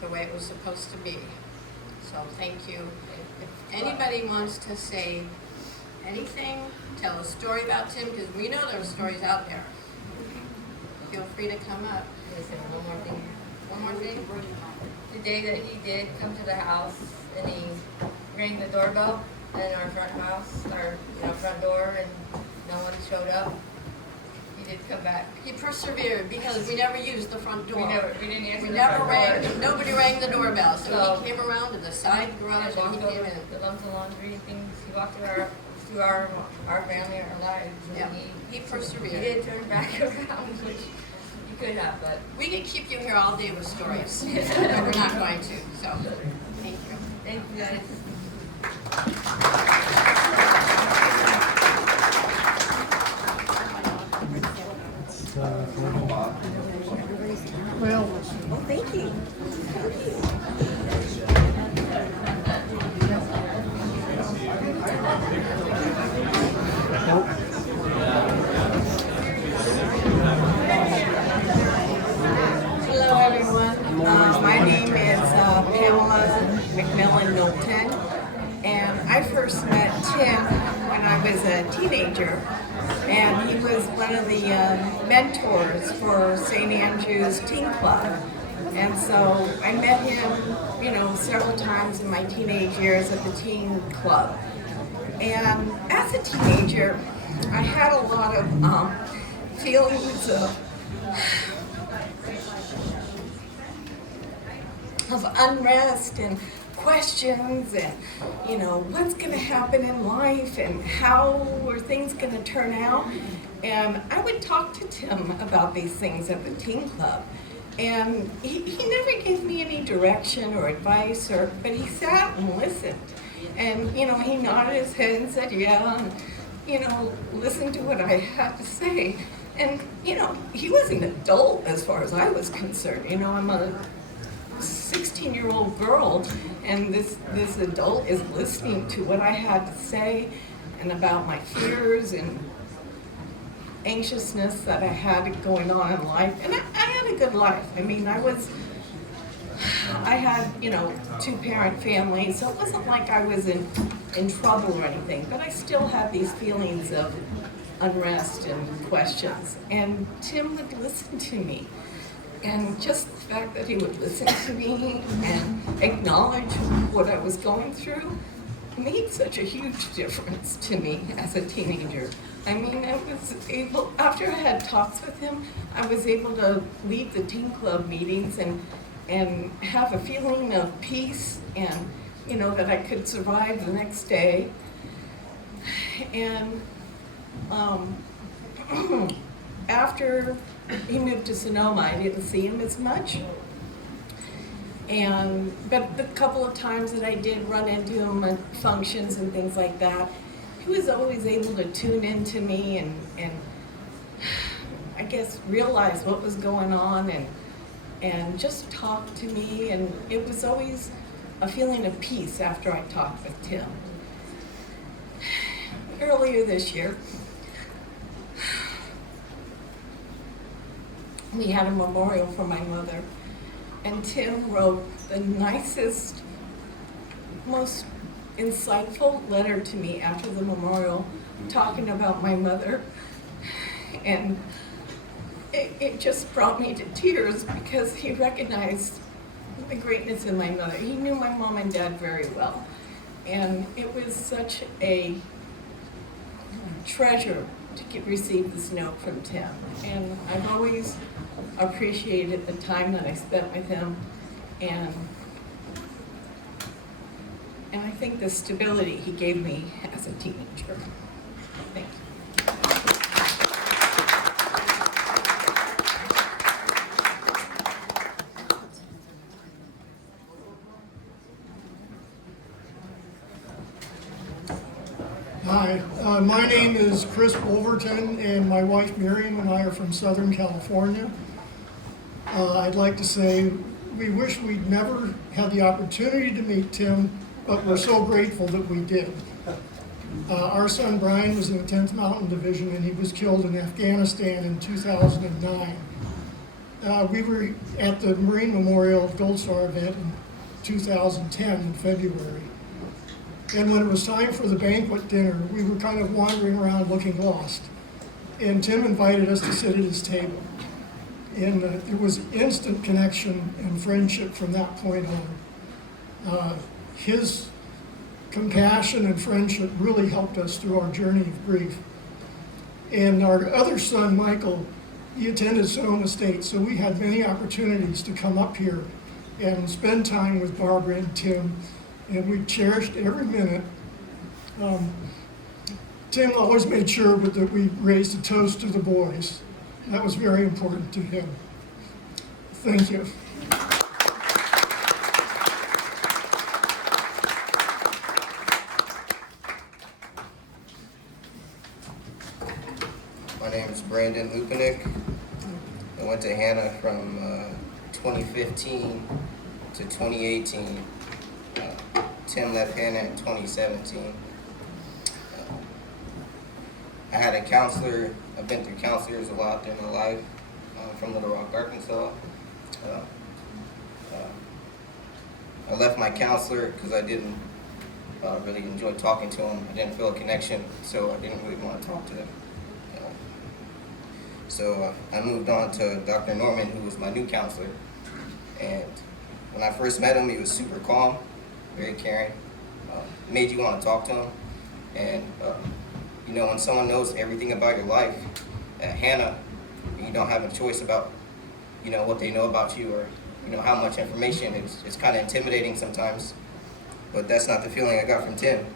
the way it was supposed to be. So thank you. If anybody wants to say anything, tell a story about Tim, because we know there's stories out there. Feel free to come up. Listen, one more thing. The day that he did come to the house and he rang the doorbell in our front house, our front door, and no one showed up, he did come back. He persevered because we never used the front door. We didn't answer We the never front rang. door. Nobody rang the doorbell, so he came around to the side garage and he walked came over in. the lumps of laundry things. He walked through our family, our lives. And Yeah, he persevered. He did turn back around, which you could have, but We could keep you here all day with stories, but we're not going to. So, thank you. thank you guys. Well, Thank you. Hello, everyone. My name is Pamela McMillan Milton, and I first met Tim when I was a teenager, and he was one of the mentors for St. Andrew's Teen Club. And so I met him, several times in my teenage years at the teen club. And as a teenager, I had a lot of feelings of unrest and questions and, what's going to happen in life and how are things going to turn out. And I would talk to Tim about these things at the teen club. And he never gave me any direction or advice, but he sat and listened. And, he nodded his head and said, yeah, and, listened to what I had to say. And, he was an adult as far as I was concerned. I'm a 16-year-old girl, and this adult is listening to what I had to say and about my fears and anxiousness that I had going on in life, and I had a good life. I mean, I had, you know, 2-parent family, so it wasn't like I was in trouble or anything, but I still had these feelings of unrest and questions. And Tim would listen to me. And just the fact that he would listen to me and acknowledge what I was going through made such a huge difference to me as a teenager. I mean, I was able, after I had talks with him, I was able to leave the teen club meetings and have a feeling of peace and, you know, that I could survive the next day. And after he moved to Sonoma, I didn't see him as much. But the couple of times that I did run into him at functions and things like that, he was always able to tune into me and I guess realize what was going on and just talk to me. And it was always a feeling of peace after I talked with Tim. Earlier this year, we had a memorial for my mother, and Tim wrote the nicest, most insightful letter to me after the memorial, talking about my mother, and it just brought me to tears because he recognized the greatness in my mother. He knew my mom and dad very well, and it was such a treasure to receive this note from Tim, and I've always appreciated the time that I spent with him, and I think the stability he gave me as a teenager. Thank you. Hi, my name is Chris Wolverton, and my wife Miriam and I are from Southern California. I'd like to say we wish we'd never had the opportunity to meet Tim, but we're so grateful that we did. Our son Brian was in the 10th Mountain Division, and he was killed in Afghanistan in 2009. We were at the Marine Memorial Gold Star event in 2010 in February. And when it was time for the banquet dinner, we were kind of wandering around looking lost. And Tim invited us to sit at his table. And there was instant connection and friendship from that point on. His compassion and friendship really helped us through our journey of grief. And our other son, Michael, he attended Sonoma State, so we had many opportunities to come up here and spend time with Barbara and Tim, and we cherished every minute. Tim always made sure that we raised a toast to the boys. That was very important to him. Thank you. My name is Brandon Lupinik. I went to Hannah from 2015 to 2018. Tim left Hannah in 2017. I had a counselor. I've been through counselors a lot in my life. From Little Rock, Arkansas. I left my counselor because I didn't really enjoy talking to him. I didn't feel a connection, so I didn't really want to talk to him. So I moved on to Dr. Norman, who was my new counselor. And when I first met him, he was super calm, very caring, made you want to talk to him. And you know, when someone knows everything about your life, at Hannah, you don't have a choice about, you know, what they know about you or, you know, how much information. It's kind of intimidating sometimes, but that's not the feeling I got from Tim.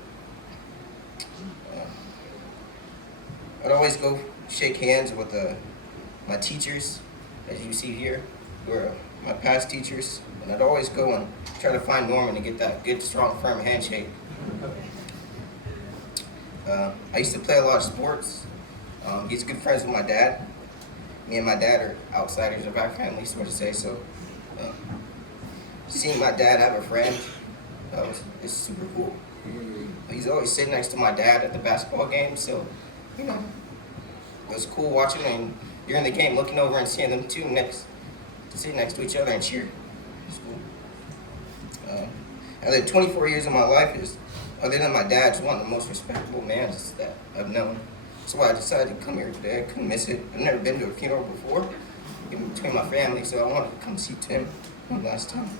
I'd always go shake hands with my teachers, as you see here, who are my past teachers, and I'd always go and try to find Norman to get that good, strong, firm handshake. I used to play a lot of sports. He's good friends with my dad. Me and my dad are outsiders of our family, so to say. So seeing my dad have a friend, it's super cool. He's always sitting next to my dad at the basketball game, so, you know, it was cool watching them during the game, looking over and seeing them two sitting next to each other and cheer. It's cool. Out of the 24 years of my life, other than my dad, is one of the most respectable men that I've known. That's why I decided to come here today. I couldn't miss it. I've never been to a funeral before, in between my family, so I wanted to come see Tim one last time.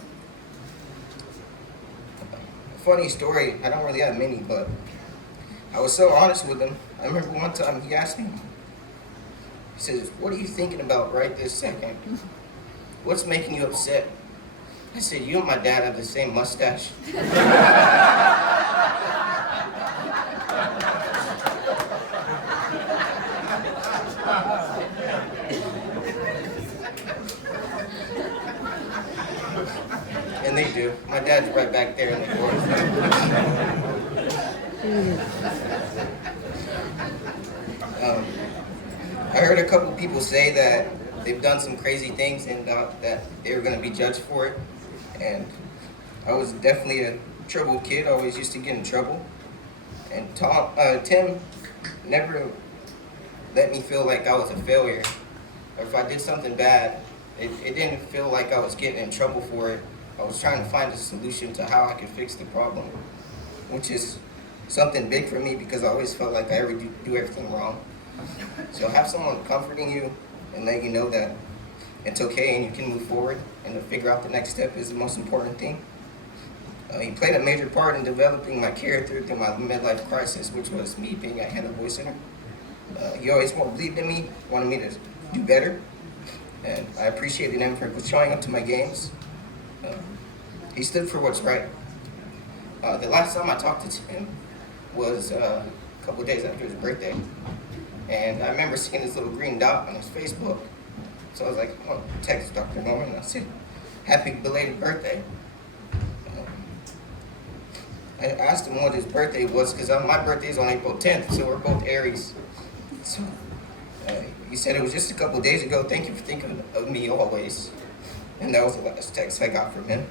A funny story, I don't really have many, but I was so honest with him. I remember one time he asked me, he says, "What are you thinking about right this second? What's making you upset?" I said, "You and my dad have the same mustache." And they do. My dad's right back there in the corner. I heard a couple people say that they've done some crazy things and that they were going to be judged for it. And I was definitely a troubled kid. I always used to get in trouble. And Tim never let me feel like I was a failure. Or if I did something bad, it didn't feel like I was getting in trouble for it. I was trying to find a solution to how I could fix the problem, which is something big for me because I always felt like I do everything wrong. So have someone comforting you and let you know that it's okay and you can move forward and to figure out the next step is the most important thing. He played a major part in developing my character through my midlife crisis, which was me being at Hannah Boys Center. He always believed in me, wanted me to do better, and I appreciated him for showing up to my games. He stood for what's right. The last time I talked to Tim was a couple days after his birthday. And I remember seeing this little green dot on his Facebook. So I was like, I want to text Dr. Norman. And I said, "Happy belated birthday." I asked him what his birthday was because my birthday is on April 10th, so we're both Aries. So he said it was just a couple days ago. "Thank you for thinking of me always." And that was the last text I got from him.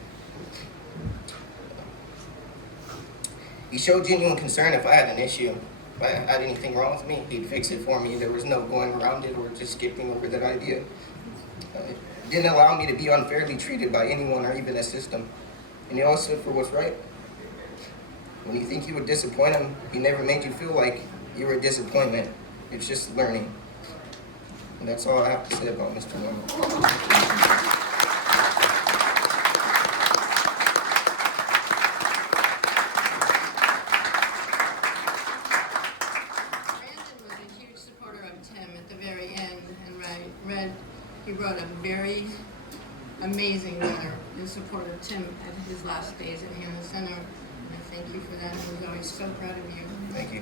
He showed genuine concern if I had an issue. If I had anything wrong with me, he'd fix it for me. There was no going around it or just skipping over that idea. It didn't allow me to be unfairly treated by anyone or even a system. And he always stood for what's right. When you think you would disappoint him, he never made you feel like you were a disappointment. It's just learning. And that's all I have to say about Mr. Norman. He wrote a very amazing letter in support of Tim at his last days at Hannah Center. And I thank you for that. He was always so proud of you. Thank you.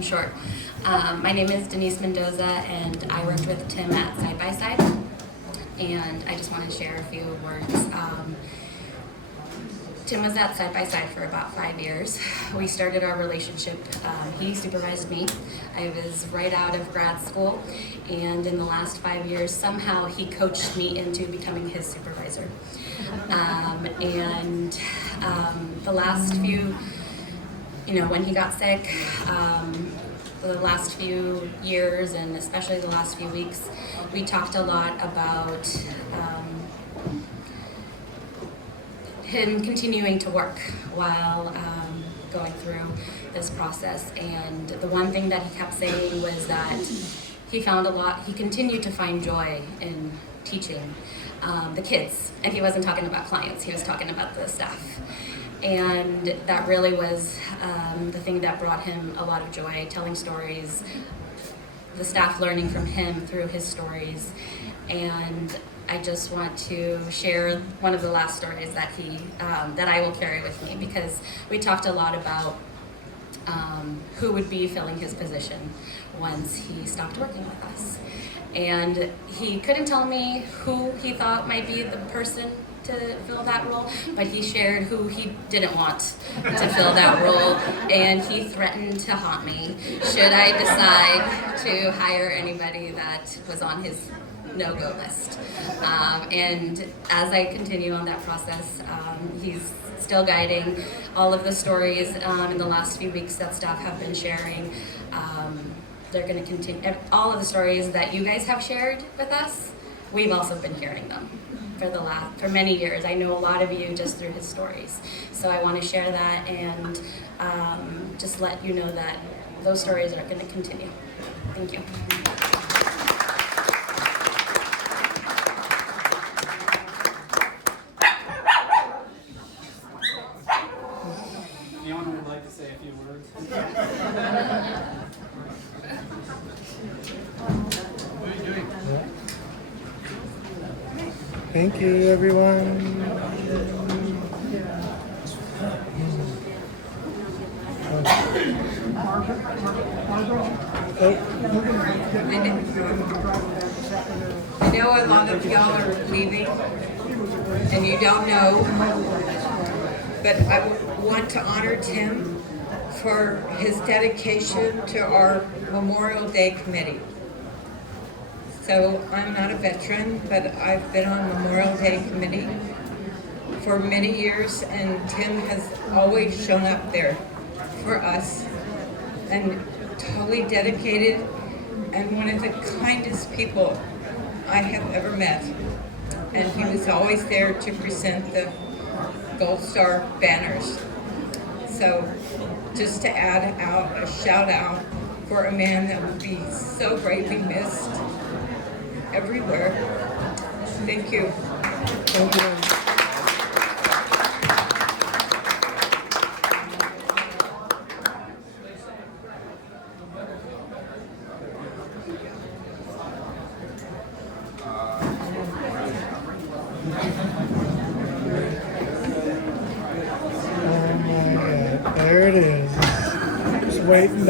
Short. My name is Denise Mendoza, and I worked with Tim at Side by Side, and I just want to share a few words. Tim was at Side by Side for about 5 years. We started our relationship. He supervised me. I was right out of grad school, and in the last 5 years, somehow he coached me into becoming his supervisor. The last few, when he got sick, the last few years and especially the last few weeks, we talked a lot about him continuing to work while going through this process. And the one thing that he kept saying was that he continued to find joy in teaching the kids. And he wasn't talking about clients, he was talking about the staff. And that really was the thing that brought him a lot of joy, telling stories, the staff learning from him through his stories. And I just want to share one of the last stories that that I will carry with me, because we talked a lot about who would be filling his position once he stopped working with us. And he couldn't tell me who he thought might be the person to fill that role, but he shared who he didn't want to fill that role, and he threatened to haunt me should I decide to hire anybody that was on his no-go list. And as I continue on that process, he's still guiding all of the stories in the last few weeks that staff have been sharing. They're going to continue all of the stories that you guys have shared with us. We've also been hearing them for many years. I know a lot of you just through his stories. So I want to share that and just let you know that those stories are going to continue. Thank you. The owner would like to say a few words. Thank you, everyone. I know a lot of y'all are leaving, and you don't know, but I want to honor Tim for his dedication to our Memorial Day committee. So I'm not a veteran, but I've been on Memorial Day committee for many years, and Tim has always shown up there for us and totally dedicated and one of the kindest people I have ever met. And he was always there to present the Gold Star banners. So just to add out a shout out for a man that would be so greatly missed everywhere. Thank you. Thank you. There it is. Just waiting.